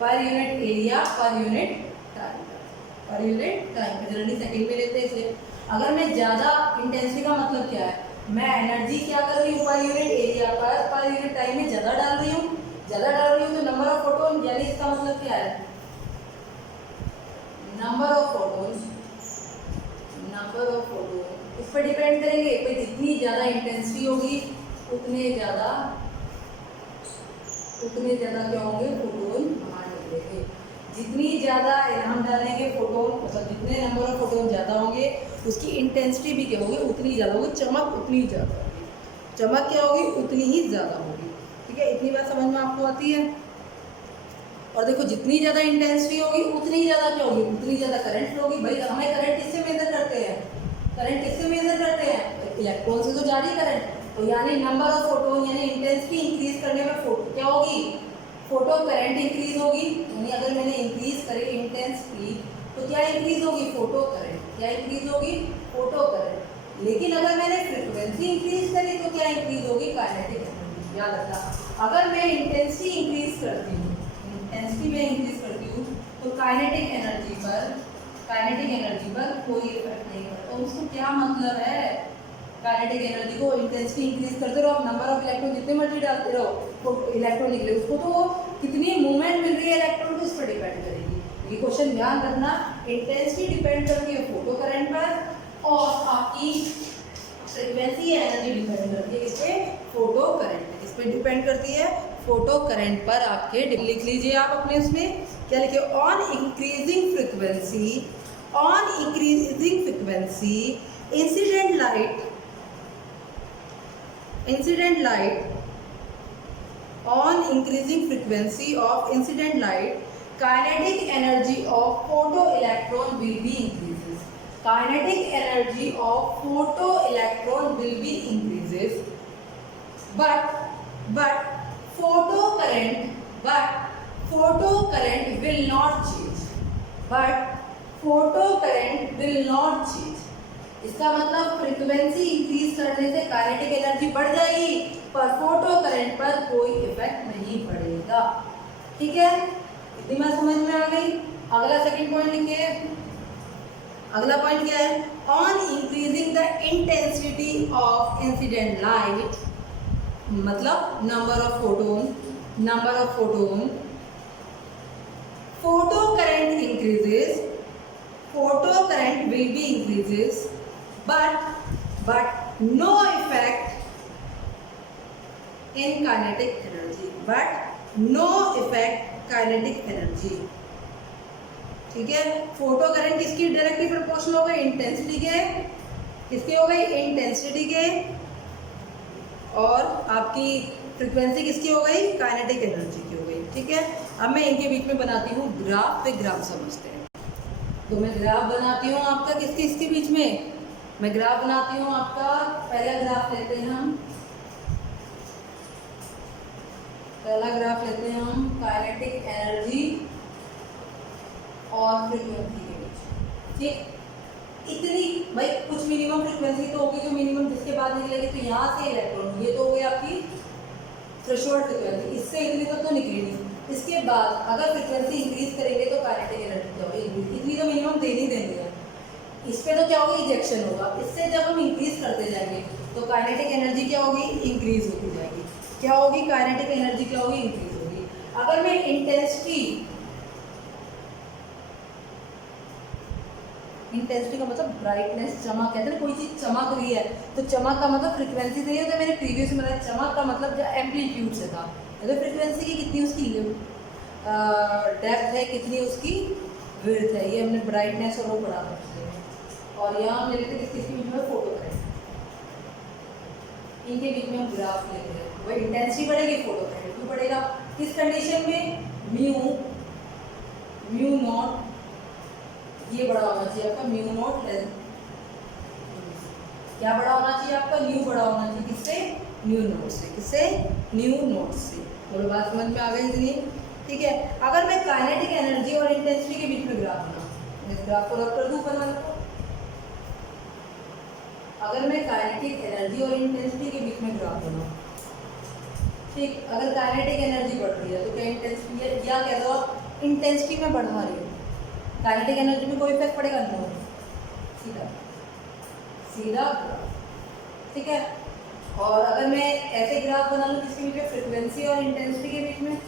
per unit area per unit time, per unit time पे जनरली सेकेंड में लेते हैं। इसलिए अगर मैं ज़्यादा इंटेंसिटी का मतलब क्या है? मैं एनर्जी क्या कर रही हूँ? Per unit area per unit time में ज़्यादा डाल रही हूँ, ज़्यादा डाल रही हूँ तो नंबर ऑफ फोटोन, यानी इसका मतलब क्या है? Number of photon, number of photon इस पर डिपेंड करेंगे। भाई जितनी ज़्यादा इंटेंसिटी होगी उतने ज़्यादा क्या होंगे? फोटोन बाहर निकलेंगे। जितनी ज़्यादा हम डालेंगे फोटोन, मतलब जितने नंबर ऑफ फोटोन ज़्यादा होंगे उसकी इंटेंसिटी भी क्या होगी? उतनी ज़्यादा होगी, चमक उतनी ज़्यादा होगी। चमक क्या होगी? उतनी ही ज़्यादा होगी। ठीक है, इतनी बात समझ में आपको आती है? और देखो जितनी ज़्यादा इंटेंसिटी होगी उतनी ज़्यादा क्या होगी? उतनी ज़्यादा करंट फ्लो होगी। भाई हमें करंट किससे मेजर करते हैं? करंट किससे मेजर करते हैं? इलेक्ट्रॉन से तो जा रही है करंट। तो यानी नंबर ऑफ फोटोन यानी इंटेंसिटी इंक्रीज करने में क्या होगी? फोटो करंट इंक्रीज होगी। यानी अगर मैंने इंक्रीज करी इंटेंसिटी तो क्या इंक्रीज होगी? Photo current. क्या इंक्रीज होगी? Photo current. लेकिन अगर मैंने फ्रीक्वेंसी इंक्रीज करी तो क्या इंक्रीज होगी? Kinetic energy. याद रखना, अगर मैं इंटेंसिटी इंक्रीज करती हूँ, इंटेंसिटी में इंक्रीज करती हूँ तो काइनेटिक एनर्जी पर काइनेटिक एनर्जी पर कोई इफेक्ट नहीं करता। तो उसको क्या मतलब है, काइनेटिक एनर्जी को इंटेंसिटी इंक्रीज करते रहो, आप नंबर ऑफ इलेक्ट्रॉन जितने मर्जी डालते रहो, तो इलेक्ट्रॉन निकले, उसको तो कितनी मूवमेंट मिल रही है इलेक्ट्रॉन को, इस पर डिपेंड करेगी। ये क्वेश्चन ध्यान रखना, इंटेंसिटी डिपेंड करती है फोटो करंट पर और आपकी फ्रीक्वेंसी या एनर्जी डिपेंड करती है किस पे, फोटो करंट पे। किस पे डिपेंड करती है, फोटो करंट पर आपके। लिख लीजिए आप अपने उसमें क्या लिखे, on increasing frequency, on increasing frequency incident light, incident light, on increasing frequency of incident light, kinetic energy of photoelectron will be increases. Kinetic energy of photoelectron will be increases, but photocurrent will not change. But photocurrent will not change. इसका मतलब frequency increase करने से kinetic energy बढ़ जाएगी, पर photo current पर कोई effect नहीं पड़ेगा। ठीक है, इतनी बात समझ में आ गई। अगला सेकंड पॉइंट लिखिए। अगला पॉइंट क्या है, on increasing the intensity of incident light, मतलब number of photon, number of photon, photo current increases, photo current will be increases, but no effect in kinetic energy, but no effect kinetic energy। ठीक है, photo current किसकी directly proportional हो गई, intensity के, किसके हो गई, इंटेंसिटी के, और आपकी फ्रीक्वेंसी किसकी हो गई, काइनेटिक एनर्जी की हो गई। ठीक है, अब मैं इनके बीच में बनाती हूँ ग्राफ, पे ग्राफ समझते हैं। तो मैं ग्राफ बनाती हूँ आपका किसके इसके बीच में, मैं ग्राफ बनाती हूँ आपका, पहला ग्राफ लेते हैं हम, पहला ग्राफ लेते हैं हम काइनेटिक एनर्जी और फ्रीक्वेंसी के बीच। ठीक, इतनी भाई कुछ मिनिमम फ्रीक्वेंसी तो होगी जो मिनिमम जिसके बाद निकलेगी, तो यहाँ से इलेक्ट्रॉन, ये तो हो गई आपकी थ्रेशोल्ड फ्रीक्वेंसी, इससे इतनी तो निकली नहीं। इसके बाद अगर फ्रीक्वेंसी इंक्रीज करेंगे तो काइनेटिक एनर्जी क्या होगी, इतनी तो मिनिमम देनी देनी है। इस पे तो क्या होगा, इजेक्शन होगा। इससे जब हम इंक्रीज करते जाएंगे तो काइनेटिक एनर्जी क्या होगी, इंक्रीज होती जाएगी। क्या होगी, काइनेटिक एनर्जी क्या होगी, इंक्रीज होगी। अगर मैं इंटेंसिटी, इंटेंसिटी का मतलब ब्राइटनेस, चमक, कहते हैं कोई चीज चमक रही है, तो चमक का मतलब फ्रीक्वेंसी से ही होता है। मैंने प्रीवियस में बताया चमक का मतलब जो एम्पलीट्यूड से था, तो फ्रीक्वेंसी की कितनी उसकी डेप्थ है, कितनी उसकी विड्थ है, ये हमने ब्राइटनेस और वो पढ़ा सकते हैं। और यहाँ हम ले लेते हैं किसके बीच में, फोटो करंट, इनके बीच में हम ग्राफ लेते हैं। वही इंटेंसिटी बढ़ेगी, फोटो करंट भी बढ़ेगा। किस कंडीशन में, म्यू नॉट, ये बड़ा होना चाहिए आपका, म्यू नॉट लेस, क्या बड़ा होना चाहिए आपका, न्यू बड़ा होना चाहिए, किससे, न्यू नॉट से, किससे, न्यू नॉट से। बोलो बात समझ में आ गई इतनी। ठीक है, अगर मैं काइनेटिक एनर्जी और इंटेंसिटी के बीच में ग्राफ बनाऊं, इस ग्राफ को रख कर दूं बना लो। अगर मैं काइनेटिक एनर्जी और इंटेंसिटी के बीच में ग्राफ बनाऊं, ठीक, अगर काइनेटिक एनर्जी बढ़ रही है तो क्या इंटेंसिटी है, या कह दो आप इंटेंसिटी में बढ़ा रही है, काइनेटिक एनर्जी में कोई इफेक्ट पड़ेगा नहीं, सीधा सीधा ग्राफ। ठीक है, और अगर मैं ऐसे ग्राफ बना लूँ किसके बीच में, फ्रीक्वेंसी और इंटेंसिटी के बीच में,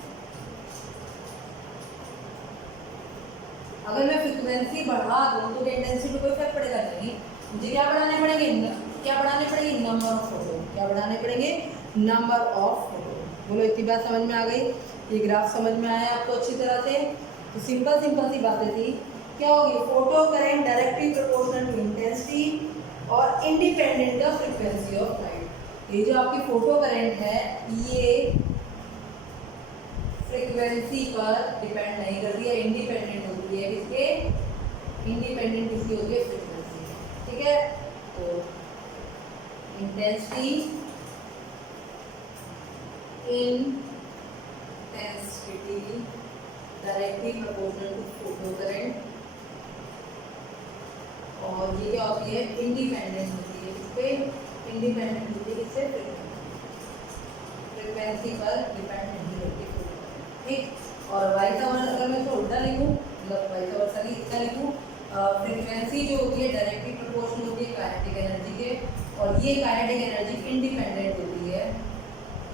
अगर मैं फ्रीक्वेंसी बढ़ा दूँ तो इंटेंसिटी में कोई इफेक्ट पड़ेगा नहीं। मुझे क्या बढ़ाने पड़ेंगे, क्या बढ़ाने पड़ेंगे, नंबर ऑफ फोटोन, क्या बढ़ाने पड़ेंगे, नंबर ऑफ फोटोन। बोलो इतनी बात समझ में आ गई, ये ग्राफ समझ में आया आपको अच्छी तरह से। तो सिंपल सी बातें थी, क्या होगी, photo current directly proportional to intensity और independent of frequency of light. ये जो आपकी फोटो करंट है ये फ्रीक्वेंसी पर डिपेंड नहीं करती है, इंडिपेंडेंट होती है, किसके, इंडिपेंडेंट किसकी होती है, फ्रीक्वेंसी। ठीक है, तो intensity, directly proportional to photo current, और ये क्या होती है, इंडिपेंडेंट होती है, किस पे, इंडिपेंडेंट होती है, किससे, फ्रीक्वेंसी पर डिपेंड नहीं होती। ठीक, और वाइस वर्सा अगर मैं इसको उल्टा लिखूँ, मतलब वाइस वर्सा नहीं, इसका लिखूँ फ्रीक्वेंसी जो होती है डायरेक्टली प्रोपोर्शनल होती है काइनेटिक एनर्जी के, और ये काइनेटिक एनर्जी इंडिपेंडेंट होती है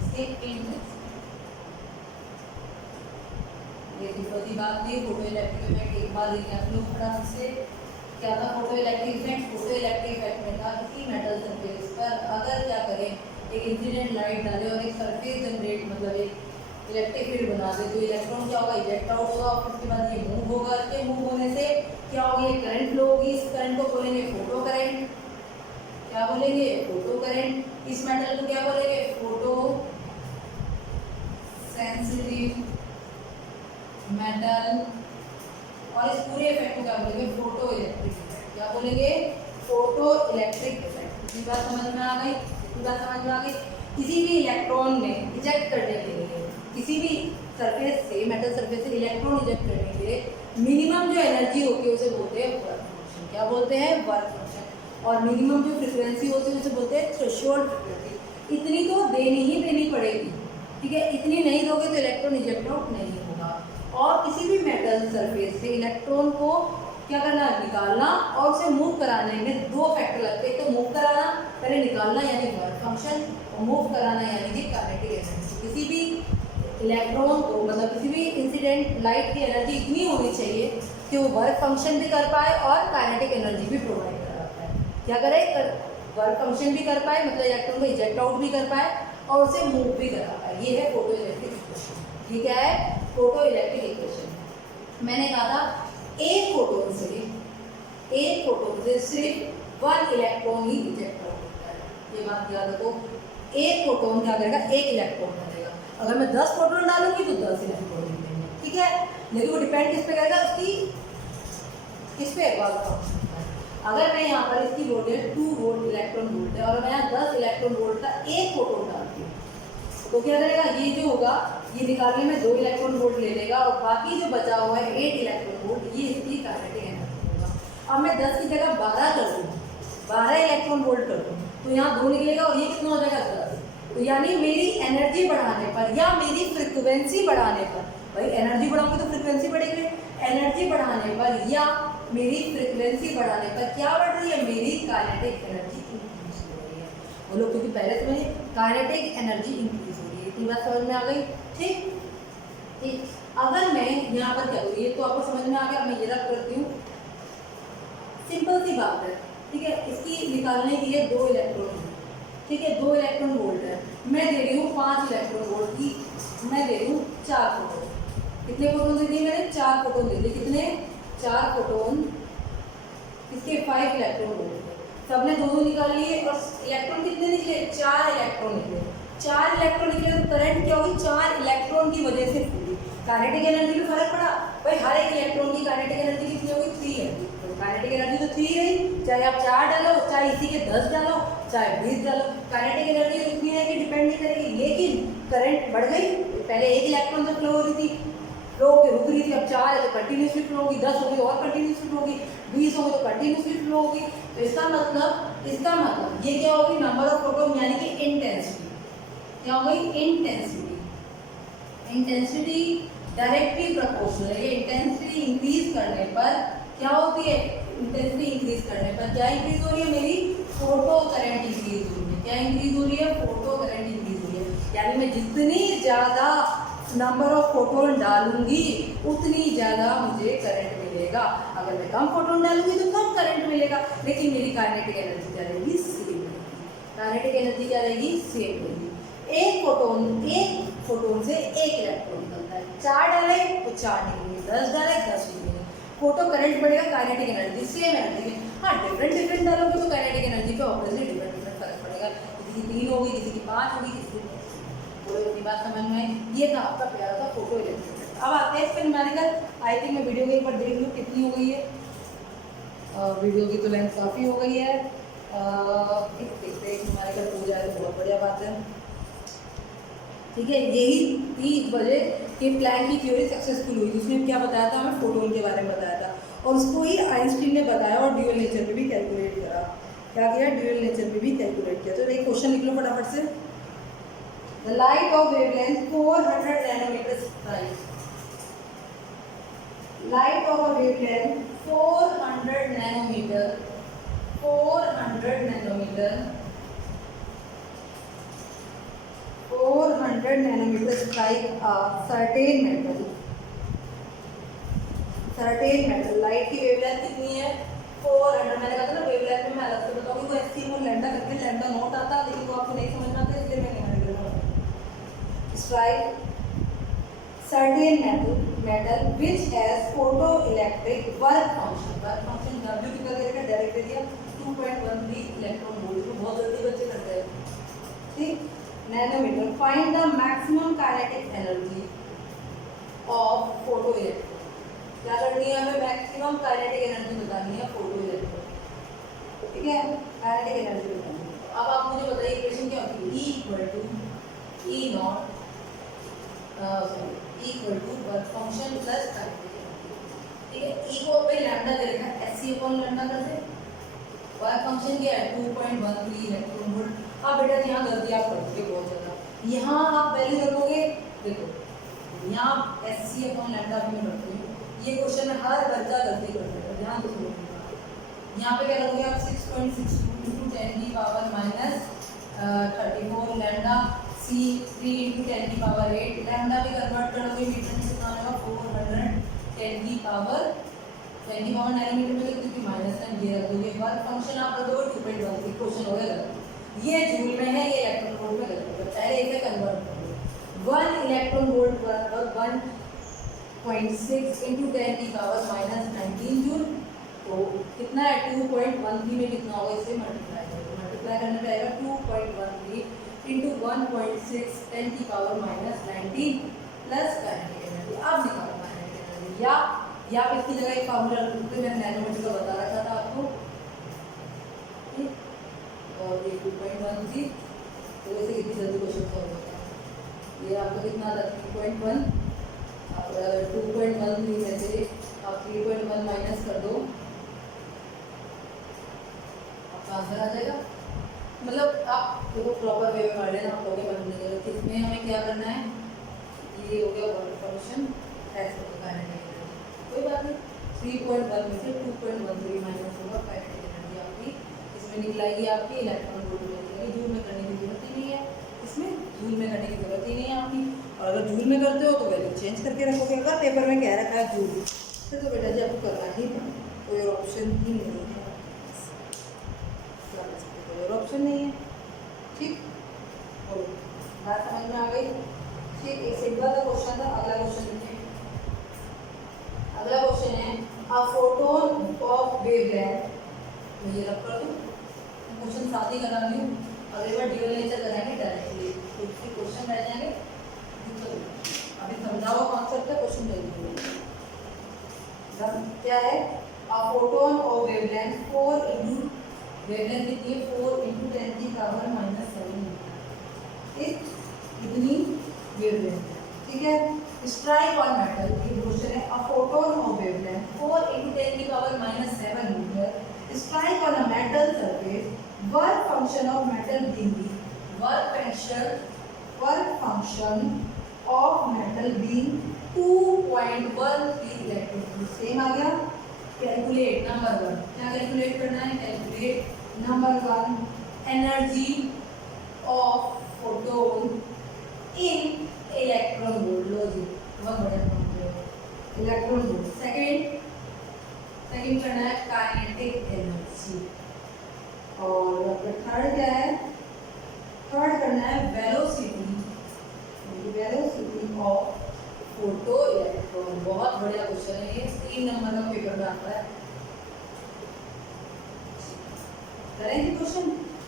इसके इंटेंसिटी। ये सिंपल सी बात थी। फोटो इलेक्ट्रिक इफेक्ट एक बार रिकैप लो फटाफट से। क्या था photo electric effect? Photo electric effect में था किसी मेटल सरफेस पर अगर क्या करें, एक इंसिडेंट लाइट डाले और एक सरफेस जनरेट मतलब एक इलेक्ट्रिक फील्ड बना दे, तो इलेक्ट्रॉन क्या होगा, इजेक्ट आउट होगा, और उसके बाद ये मूव होगा। के मूव होने से क्या होगी, करंट फ्लो होगी। इस करंट को बोलेंगे फोटो करंट। क्या बोलेंगे? Photo current. इस मेटल को क्या बोलेंगे? Photo sensitive metal. और इस पूरे इफेक्ट को क्या बोलेंगे? Photo electric effect. क्या बोलेंगे? Photo electric effect. इतनी बात समझ में आ गई? इतनी बात समझ में आ गई? किसी भी इलेक्ट्रॉन में इजेक्ट करने के लिए, किसी भी सरफेस से, मेटल सरफेस से इलेक्ट्रॉन इजेक्ट करने के लिए मिनिमम जो एनर्जी होती है उसे बोलते हैं वर्क फंक्शन। क्या बोलते हैं? Work function. और मिनिमम जो फ्रीक्वेंसी होती है उसे बोलते हैं थ्रेशोल्ड फ्रीक्वेंसी। इतनी तो देनी ही देनी पड़ेगी, ठीक है। इतनी नहीं दोगे तो इलेक्ट्रॉन इजेक्ट आउट नहीं होगा। और किसी भी मेटल सरफेस से इलेक्ट्रॉन को क्या करना है? निकालना, और उसे मूव कराने में दो फैक्टर लगते हैं। तो मूव कराना, पहले निकालना यानी वर्क फंक्शन, और मूव कराना यानी कि काइनेटिक एनर्जी। किसी भी इलेक्ट्रॉन को मतलब किसी भी इंसिडेंट लाइट की एनर्जी इतनी होनी चाहिए कि वो वर्क फंक्शन भी कर पाए और काइनेटिक एनर्जी भी प्रोवाइड करा पाए। क्या करे? वर्क फंक्शन भी कर पाए, मतलब इलेक्ट्रॉन को इजेक्ट आउट भी कर पाए और उसे मूव भी करा पाए। ये है फोटो इलेक्ट्रिक इक्वेशन। ये क्या है? Photo electric equation. मैंने कहा था एक फोटोन से सिर्फ वन इलेक्ट्रॉन ही इजेक्ट आउट होता है। ये बात याद रखो। एक फोटोन क्या करेगा? एक इलेक्ट्रॉन करेगा। अगर मैं 10 फोटोन डालूंगी तो 10 इलेक्ट्रॉन निकलेंगे, ठीक है। लेकिन वो डिपेंड किस पे करेगा? उसकी किस पे? वर्क फंक्शन पर। अगर मैं यहाँ पर इसकी वोल्टेज 2 वोल्ट इलेक्ट्रॉन वोल्ट है और मैं यहाँ 10 इलेक्ट्रॉन वोल्ट का एक फोटोन डालती हूँ, तो क्या करेगा? ये जो होगा, ये निकालने में 2 इलेक्ट्रॉन वोल्ट ले लेगा, और बाकी जो बचा हुआ है 8 इलेक्ट्रॉन वोल्ट, ये इसकी काइनेटिक एनर्जी होगा। अब मैं 10 की जगह 12 कर दूँ, 12 इलेक्ट्रॉन वोल्ट कर दूँ, तो यहाँ 2 निकलेगा और ये कितना हो जाएगा? 10। तो यानी मेरी एनर्जी बढ़ाने पर या मेरी फ्रिक्वेंसी बढ़ाने पर, भाई एनर्जी बढ़ाऊंगी तो फ्रिक्वेंसी बढ़ेगी, एनर्जी बढ़ाने पर या मेरी फ्रिक्वेंसी बढ़ाने पर क्या बढ़ रही है? मेरी काइनेटिक एनर्जी इंक्रीज हो रही है। बोलो, क्योंकि पहले से मैंने काइनेटिक एनर्जी इंक्रीज हो रही है। इतनी बात समझ में आ गई? ठीक ठीक। अगर मैं यहाँ पर क्या करूँ, ये तो आपको समझ में आ गया। मैं ये रख करती हूँ, सिंपल सी बात है, ठीक है। इसकी निकालने के लिए 2 इलेक्ट्रॉन, ठीक है, 2 इलेक्ट्रॉन वोल्ट है। मैं दे रही हूँ 5 इलेक्ट्रॉन वोल्ट की, मैं दे रही हूँ 4 फोटोन। कितने फोटोन दे दिए मैंने? 4 फोटोन दे दिए। कितने? 4 फोटोन। इसके 5 इलेक्ट्रॉन वोल्ट है। सबने 2 निकाल लिए और इलेक्ट्रॉन कितने निकले? 4 इलेक्ट्रॉन निकले। 4 इलेक्ट्रॉन निकले तो करंट क्या होगी? 4 इलेक्ट्रॉन की वजह से होगी। काइनेटिक एनर्जी में फर्क पड़ा भाई। हर एक इलेक्ट्रॉन की काइनेटिक एनर्जी कितनी होगी? 3 है। तो काइनेटिक एनर्जी तो 3 रही, चाहे आप 4 डालो, चाहे इसी के 10 डालो, चाहे 20 डालो, काइनेटिक एनर्जी इतनी है कि डिपेंड नहीं करेगी। लेकिन करंट बढ़ गई, पहले 1 इलेक्ट्रॉन से फ्लो हो रही थी, फ्लो के रुक रही थी, अब 4 है तो कंटिन्यूसली फ्लो होगी, 10 होगी और कंटिन्यूसली फ्लो होगी, 20 होगी तो कंटिन्यूसली फ्लो होगी। तो इसका मतलब ये क्या होगी? नंबर ऑफ प्रोटॉन यानी कि इंटेंसिटी। क्या हो गई? इंटेंसिटी। इंटेंसिटी डायरेक्टली प्रोपोर्शनल है। ये इंटेंसिटी इंक्रीज करने पर क्या होती है? इंटेंसिटी इंक्रीज करने पर क्या इंक्रीज हो रही है? मेरी फोटो करंट इंक्रीज हो रही है। क्या इंक्रीज हो रही है? फोटो करंट इंक्रीज हो रही है। यानी मैं जितनी ज़्यादा नंबर ऑफ फोटोन डालूंगी उतनी ज़्यादा मुझे करंट मिलेगा। अगर मैं कम फोटोन डालूंगी तो कम करंट मिलेगा, लेकिन मेरी काइनेटिक एनर्जी क्या रहेगी? सेम रहेगी। काइनेटिक एनर्जी क्या रहेगी? सेम रहेगी। एक फोटोन से 1 इलेक्ट्रॉन निकलता है। 4 डाले तो 4 निकलेंगे, 10 डाले 10 निकलेंगे। फोटो करंट बढ़ेगा, काइनेटिक एनर्जी सेम एनर्जी है। हाँ, डिफरेंट डालोगे तो काइनेटिक एनर्जी पे ऑब्वियसली डिफरेंट फर्क पड़ेगा। किसी की 3 होगी, किसी की 5 होगी, किसी की पूरे अपनी बात समझ में आई। ये था आपका प्यारा सा फोटो इलेक्ट्रिक। अब आते हैं इस पर न्यूमेरिकल। आई थिंक मैं वीडियो की एक बार देख लूँ कितनी हो गई है। वीडियो की तो लेंथ काफ़ी हो गई है। देखते हैं न्यूमेरिकल हो जाए तो बहुत बढ़िया बात है, ठीक है। यही थी इस वजह कि प्लैंक की थ्योरी सक्सेसफुल हुई। उसने क्या बताया था? हमें फोटोन के बारे में बताया था, और उसको ही आइंस्टीन ने बताया और ड्यूअल नेचर पे भी कैलकुलेट करा। क्या किया? ड्यूअल नेचर पे भी कैलकुलेट किया। तो एक क्वेश्चन लिख लो फटाफट से। The light of wavelength 400 nanometre price, light of a wavelength 400 nanometre, 400 nanometre, 400 nanometre strike a certain metal, certain metal. Light की वेवलेंथ कितनी है? 400। मैंने कहा था ना वेवलेंथ में मैं अलग से बताऊंगी, वो ऐसी वो लैम्डा करके लैम्डा नोट आता, लेकिन वो आपको नहीं समझ में आता इसलिए मैं नहीं बताऊंगी। Strike certain metal which has photoelectric work function, work function W कितना दे रखा है? डायरेक्ट दे दिया 2.13 इलेक्ट्रॉन वोल्ट, तो बहुत जल्दी बच्चे करते हैं। ठीक, nanometre. Find the maximum kinetic energy of photoelectron. क्या करनी है हमें? मैक्सिमम काइनेटिक एनर्जी बतानी है फोटोइलेक्ट्रॉन। ठीक है, काइनेटिक एनर्जी बतानी है। अब आप मुझे बताइए इक्वेशन क्या होती है? E equal to E naught equal to work function plus kinetic energy. ठीक है, E को पे लैम्डा दे रखा है, Sc अपॉन लैम्डा कर दे। वर्क फंक्शन क्या है? 2.13 इलेक्ट्रॉन वोल्ट। अब बेटा यहाँ गलती आप करते हो बहुत ज़्यादा, यहाँ आप वैल्यू रखोगे, देखो यहाँ Sc अपॉन लैम्डा भी मैं रखती हूँ, ये क्वेश्चन में हर बच्चा गलती करता है, ध्यान दो। यहाँ पे क्या रखोगे आप? 6.62 इंटू 10 की power minus 34 lambda C 3 into 10 की पावर 8, लैम्डा भी कन्वर्ट करोगे मीटर में कितना होगा? 410 की पावर 10 की पावर नैनोमीटर में क्योंकि माइनस साइन ये रख दोगे। वर्क फंक्शन आप रख दोगे 2.13, क्वेश्चन हो गया गलत। ये जूल में है, ये इलेक्ट्रॉन वोल्ट में गलत है, पहले इसे कन्वर्ट करो। 1 इलेक्ट्रॉन वोल्ट बराबर 1.6 इंटू 10 की पावर माइनस 19 जूल, तो कितना है? 2.13 में कितना होगा? इसे मल्टीप्लाई करो, मल्टीप्लाई करने पे आएगा 2.13 इंटू 1.6 10 की power minus 19 plus kinetic energy. अब निकालो काइनेटिक एनर्जी, या इसकी जगह एक फार्मूला रख सकते हैं, मैंने नैनोमीटर का बता रखा था आपको। ठीक, और ये 2.13, तो वैसे कितनी जल्दी क्वेश्चन सॉल्व होता है। ये आपका कितना था? 3.1। अब 2.13 में से आप 3.1 माइनस कर दो, आपका आंसर आ जाएगा। मतलब आप देखो प्रॉपर वे में पढ़ लेना, आप लोग इसमें हमें क्या करना है? ये हो गया वर्क फंक्शन, ऐसे होगा काइनेटिक एनर्जी, कोई बात नहीं। 3.1 में से 2.13 माइनस होगा काइनेटिक एनर्जी आपकी, इसमें निकलाएगी आपकी इलेक्ट्रॉन वोल्ट में निकलेगी। जूल में करने की जरूरत ही नहीं है, इसमें जूल में करने की जरूरत ही नहीं है आपकी। और अगर जूल में करते हो तो वैल्यू चेंज करके रखोगे। अगर पेपर में कह रखा है जूल, फिर तो बेटा जी आपको करना ही पड़ेगा, कोई ऑप्शन ही नहीं है, कोई ऑप्शन नहीं है। ठीक, बोलो बात समझ में आ गई? ठीक, एक सिंपल सा क्वेश्चन था। अगला क्वेश्चन देखिए, अगला क्वेश्चन है अ फोटोन ऑफ वेवलेंथ, मैं ये रख कर दूं, क्वेश्चन साथ ही करा रही हूँ, अगली बार ड्यूअल नेचर कराएंगे डायरेक्टली, तो क्वेश्चन रह जाएंगे। अभी समझाओ कॉन्सेप्ट है, क्वेश्चन जल्दी क्या है? A photon of wavelength 4 into, wavelength कितनी है? 4 इंटू 10 की पावर माइनस 7 मीटर, इतनी वेवलेंथ है। ठीक है, स्ट्राइक ऑन मेटल, ये क्वेश्चन है। A photon of wavelength 4 into 10 की power minus 7 metre strike on a metal surface, work function of metal being, work function of metal being 2.13 electron. Same आ गया। Calculate number 1, क्या calculate करना है? Calculate number 1 energy of photon in electron volt. लो जी, बहुत बढ़िया काम किया, इलेक्ट्रॉन वोल्ट। सेकंड करना है काइनेटिक एनर्जी, और थर्ड क्या है? थर्ड करना है वेलोसिटी ऑफ फोटो इलेक्ट्रॉन। बहुत बढ़िया क्वेश्चन है ये, 3 नंबर का पेपर में आता है। करेंगे क्वेश्चन।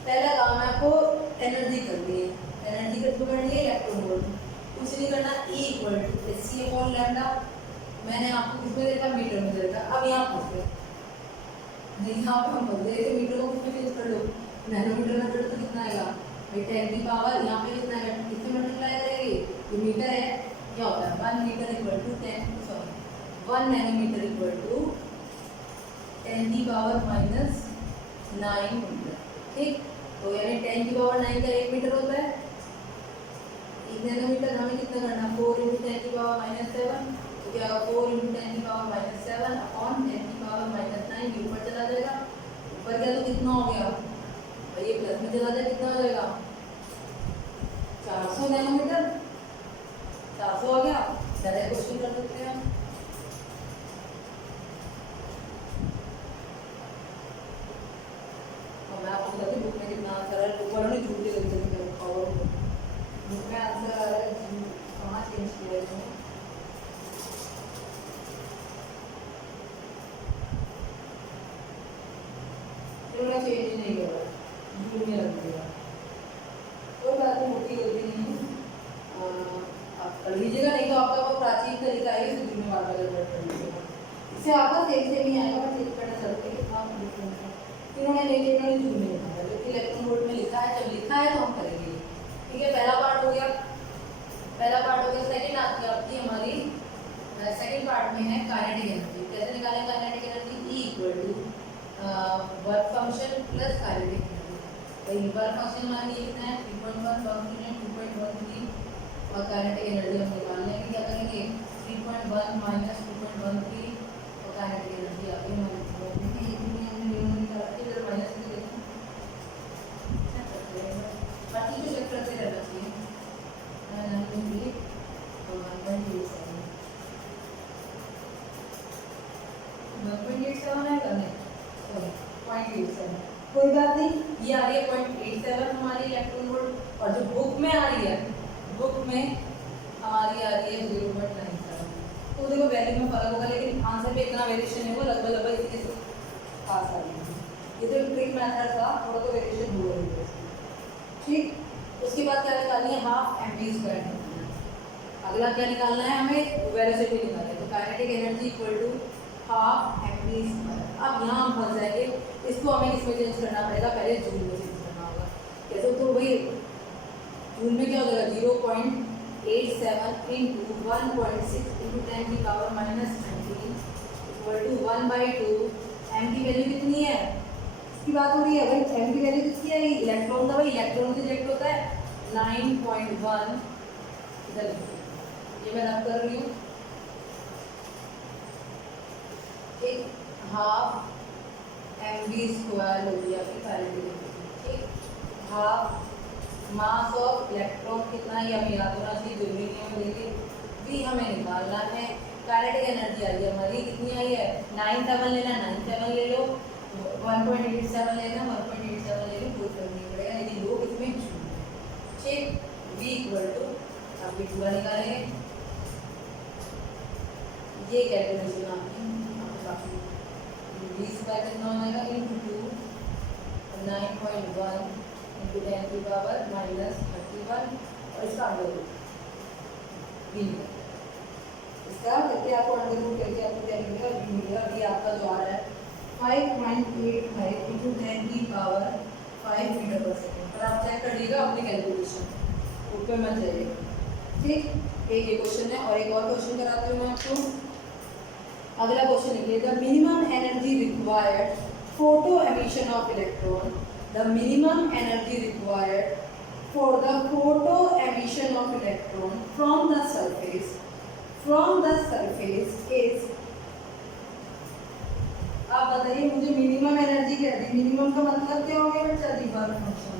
पहला काम है आपको एनर्जी करनी है, एनर्जी का टू करनी है इलेक्ट्रॉन वोल्ट, कुछ नहीं करना। E equal to Sc upon lambda, मैंने आपको किसमें देखा? मीटर में देखा। अब यहाँ पूछते हैं, यहाँ पे हम बोल रहे थे मीटर को किसमें चेंज कर लो, नैनोमीटर में कर तो कितना आएगा भाई? 10 की पावर यहाँ पे कितना है? किससे मल्टीप्लाई करेंगे? ये मीटर है, क्या होता है? 1 metre equal to 1 nanometre equal to 10 की पावर माइनस 9 मीटर। ठीक, तो यानी 10 की पावर 9 का 1 मीटर होता है। 1 नैनोमीटर हमें कितना करना? 4 इंटू 10 की पावर माइनस 7, तो क्या होगा 4 × 10⁻⁷ अपॉन 10⁻⁹ ये ऊपर चला जाएगा। ऊपर क्या तो कितना हो गया भाई, ये प्लस में चला जाए कितना हो जाएगा 400 नैनोमीटर। 400 आ गया। डायरेक्ट क्वेश्चन कर सकते हैं। और मैं आपको बताती हूँ बुक में कितना आंसर है। बुक वालों ने झूठ के तरीके से रखा हुआ है। बुक में आंसर आ रहा है कहाँ चेंज किया है इसने। चलो चेंज ही नहीं कर रहा, झूठ में रख दिया। कोई बात नहीं, बुक की गलती नहीं है। आप कर लीजिएगा, नहीं तो आपका वो प्राचीन तरीका है इस में बार बार कर लीजिएगा। इससे आपका सेम सेम ही आएगा, बस चेक करना चलते कि कितना डिफरेंस है। इन्होंने नहीं लिखा, इन्होंने झूठ नहीं लिखा है, जबकि इलेक्ट्रॉन वोल्ट में लिखा है। जब लिखा है तो हम करेंगे। ठीक है, पहला पार्ट हो गया। पहला पार्ट हो गया। सेकंड आती है आपकी हमारी सेकंड पार्ट में है काइनेटिक एनर्जी। कैसे निकालें kinetic energy? E = work function plus kinetic energy. भाई वर्क फंक्शन मान लीजिए कितना है 3.1, वर्क फंक्शन 2.13 और काइनेटिक एनर्जी हम निकालने के क्या करेंगे 3.1 - 2.13 और काइनेटिक एनर्जी आ गई हमारी। बाकी जो चेक करते रहना चाहिए। 1.87 है करने, सॉरी 0.87। कोई बात नहीं, ये आ रही है 0.87 हमारी इलेक्ट्रॉन वोल्ट। और जो बुक में आ रही है, बुक में हमारी आ रही है 0.97। तो देखो वैल्यू में फर्क होगा, लेकिन आंसर पे इतना वेरिएशन नहीं होगा। लगभग इसी के पास आ रही है। ये तो ट्रिक मेथड था, थोड़ा तो वेरिएशन हुआ है। ठीक, उसके बाद क्या निकालनी है? Half mv²। अगला क्या निकालना है हमें? वेलोसिटी निकालनी है। तो काइनेटिक एनर्जी = हाफ mv²। अब यहाँ हम फंस जाएंगे, इसको हमें किसमें चेंज करना पड़ेगा? पहले जूल में चेंज करना होगा। कैसे? तो भाई जूल में क्या हो जाएगा 0.87 × 1.6 × 10⁻⁻19 = 1/2। m की वैल्यू कितनी है? इसकी बात हो रही है भाई। m की वैल्यू कितनी है? इलेक्ट्रॉन का, भाई इलेक्ट्रॉन की रिजेक्ट होता है 9.1। इधर ये मैं रब कर रही हूँ। एक हाफ mv² हो गया आपकी काइनेटिक एनर्जी। ठीक, हाफ मास ऑफ इलेक्ट्रॉन कितना है हमें याद होना चाहिए, जरूरी नहीं है लेकिन भी हमें निकालना है। काइनेटिक एनर्जी आई है हमारी, कितनी आई है 97 लेना, 97 ले लो। 1.87 लेना, 1.87 ले लो, कोई फर्क नहीं पड़ेगा। लेकिन लोग इसमें झूठ। ठीक, v = आप भी पूरा निकालेंगे। ये कैलकुलेशन आपकी काफी 20 का कितना हो जाएगा × 2 9.1 × 10⁻⁻31 और इसका अंडर रूट इसका करके आपको अंडर रूट करके आपको क्या मिलेगा? v मिलेगा। v आपका जो आ रहा है 5.85 × 10⁵ मीटर/सेकंड। पर आप चेक कर लीजिएगा अपनी कैलकुलेशन, ऊपर मत जाइएगा। ठीक, एक ये क्वेश्चन है और एक और क्वेश्चन कराती हूँ मैं आपको। अगला क्वेश्चन लिखिए, the minimum energy required photo emission of electron. The minimum energy required for the photo emission of electron from the surface is. आप बताइए मुझे मिनिमम एनर्जी क्या है? मिनिमम का मतलब क्या हो गया बच्चा? The work function.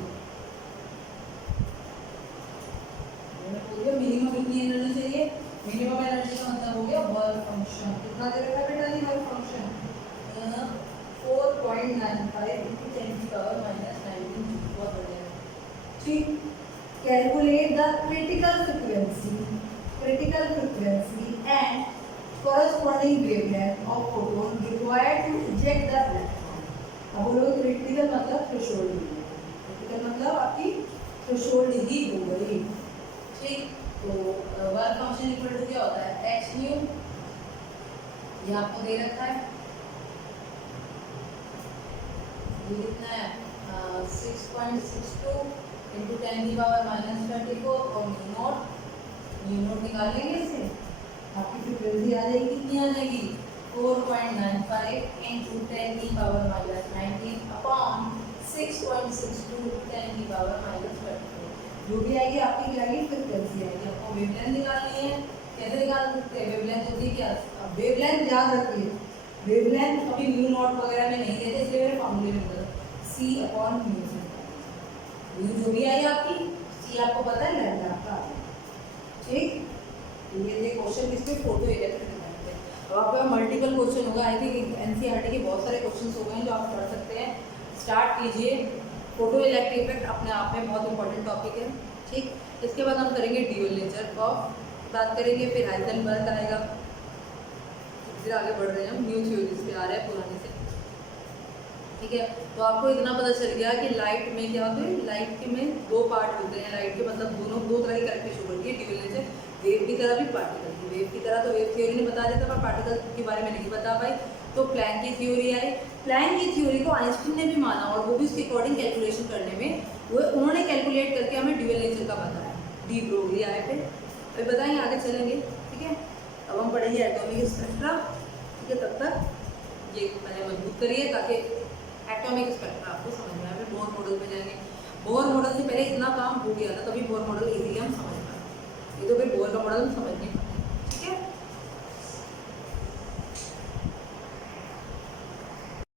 मैंने बोल दिया मिनिमम कितनी एनर्जी चाहिए। मिनिमम एनर्जी का मतलब हो गया वर्क फंक्शन। कितना दे रखा है बेटा जी वर्क फंक्शन? 4.95 × 10⁻⁻19। बहुत बढ़िया। ठीक, calculate the critical frequency and corresponding wavelength of photon required to eject the electron। अब बोलो क्रिटिकल मतलब थ्रेशोल्ड। क्रिटिकल मतलब आपकी थ्रेशोल्ड ही हो गई। ठीक, तो वर्क फंक्शन इक्वल टू क्या होता है? hν, ये आपको दे रखा है। ये कितना है 6.62 × 10⁻⁻24 और μ0 निकालेंगे इससे आपकी फ्रीक्वेंसी आ जाएगी। कितनी आ जाएगी? 4.95 × 10⁻⁻19 अपॉन 6.62 × 10⁻⁻24। जो भी आएगी आपकी क्या आएगी? फ्रीक्वेंसी आएगी। आपको वेवलेंथ निकालनी है कैसे निकाल सकते हैं? वेवलेंथ होती है क्या? वेवलेंथ याद रखिए, वेवलेंथ कभी म्यू नॉट वगैरह में नहीं देते, इसलिए मेरे फॉर्मूले में बदल सी अपॉन म्यू से, म्यू जो भी आई आपकी, सी आपको पता है लैम्डा आपका, ठीक। ये क्वेश्चन किसके फोटो इलेक्ट्रिक पे। अब आपका मल्टीपल क्वेश्चन होगा, आई थिंक एनसीईआरटी के बहुत सारे क्वेश्चन हो गए हैं जो आप पढ़ सकते हैं। स्टार्ट कीजिए। फोटो इलेक्ट्रिक इफेक्ट अपने आप में बहुत इंपॉर्टेंट टॉपिक है, ठीक। इसके बाद हम करेंगे ड्यूअल नेचर ऑफ बात करेंगे, फिर हाइजेनबर्ग आएगा, फिर आगे बढ़ रहे हैं हम न्यू थ्योरीज पे आ रहे हैं पुराने से, ठीक है। तो आपको इतना पता चल गया कि लाइट में क्या होता है, लाइट के में दो पार्ट होते हैं, लाइट के मतलब दोनों दो तरह की करंट शो करती है ड्यूअल नेचर, वेव की तरह भी पार्टिकल की। वेव की तरह तो वेव थ्योरी ने बता दिया था, पर पार्टिकल के बारे में नहीं बता पाई, तो प्लैंक की थ्योरी आई। प्लैंक की थ्योरी को आइंस्टीन ने भी माना, और वो भी उसके अकॉर्डिंग कैलकुलेशन करने में वो उन्होंने कैलकुलेट करके हमें ड्यूअल नेचर का बताया, डी ब्रोगली आए थे, अभी बताएंगे आगे चलेंगे, ठीक है। अब हम पढ़ेंगे एटॉमिक स्पेक्ट्रा, ठीक है। तब तक ये मैंने मजबूत करिए ताकि एटॉमिक स्पेक्ट्रा आपको समझ में आए। फिर बोर मॉडल पे जाएंगे, बोर मॉडल से पहले इतना काम हो गया था, तभी बोर मॉडल इजीली हम समझ पाए, ये तो फिर बोर का मॉडल हम समझ नहीं पाए।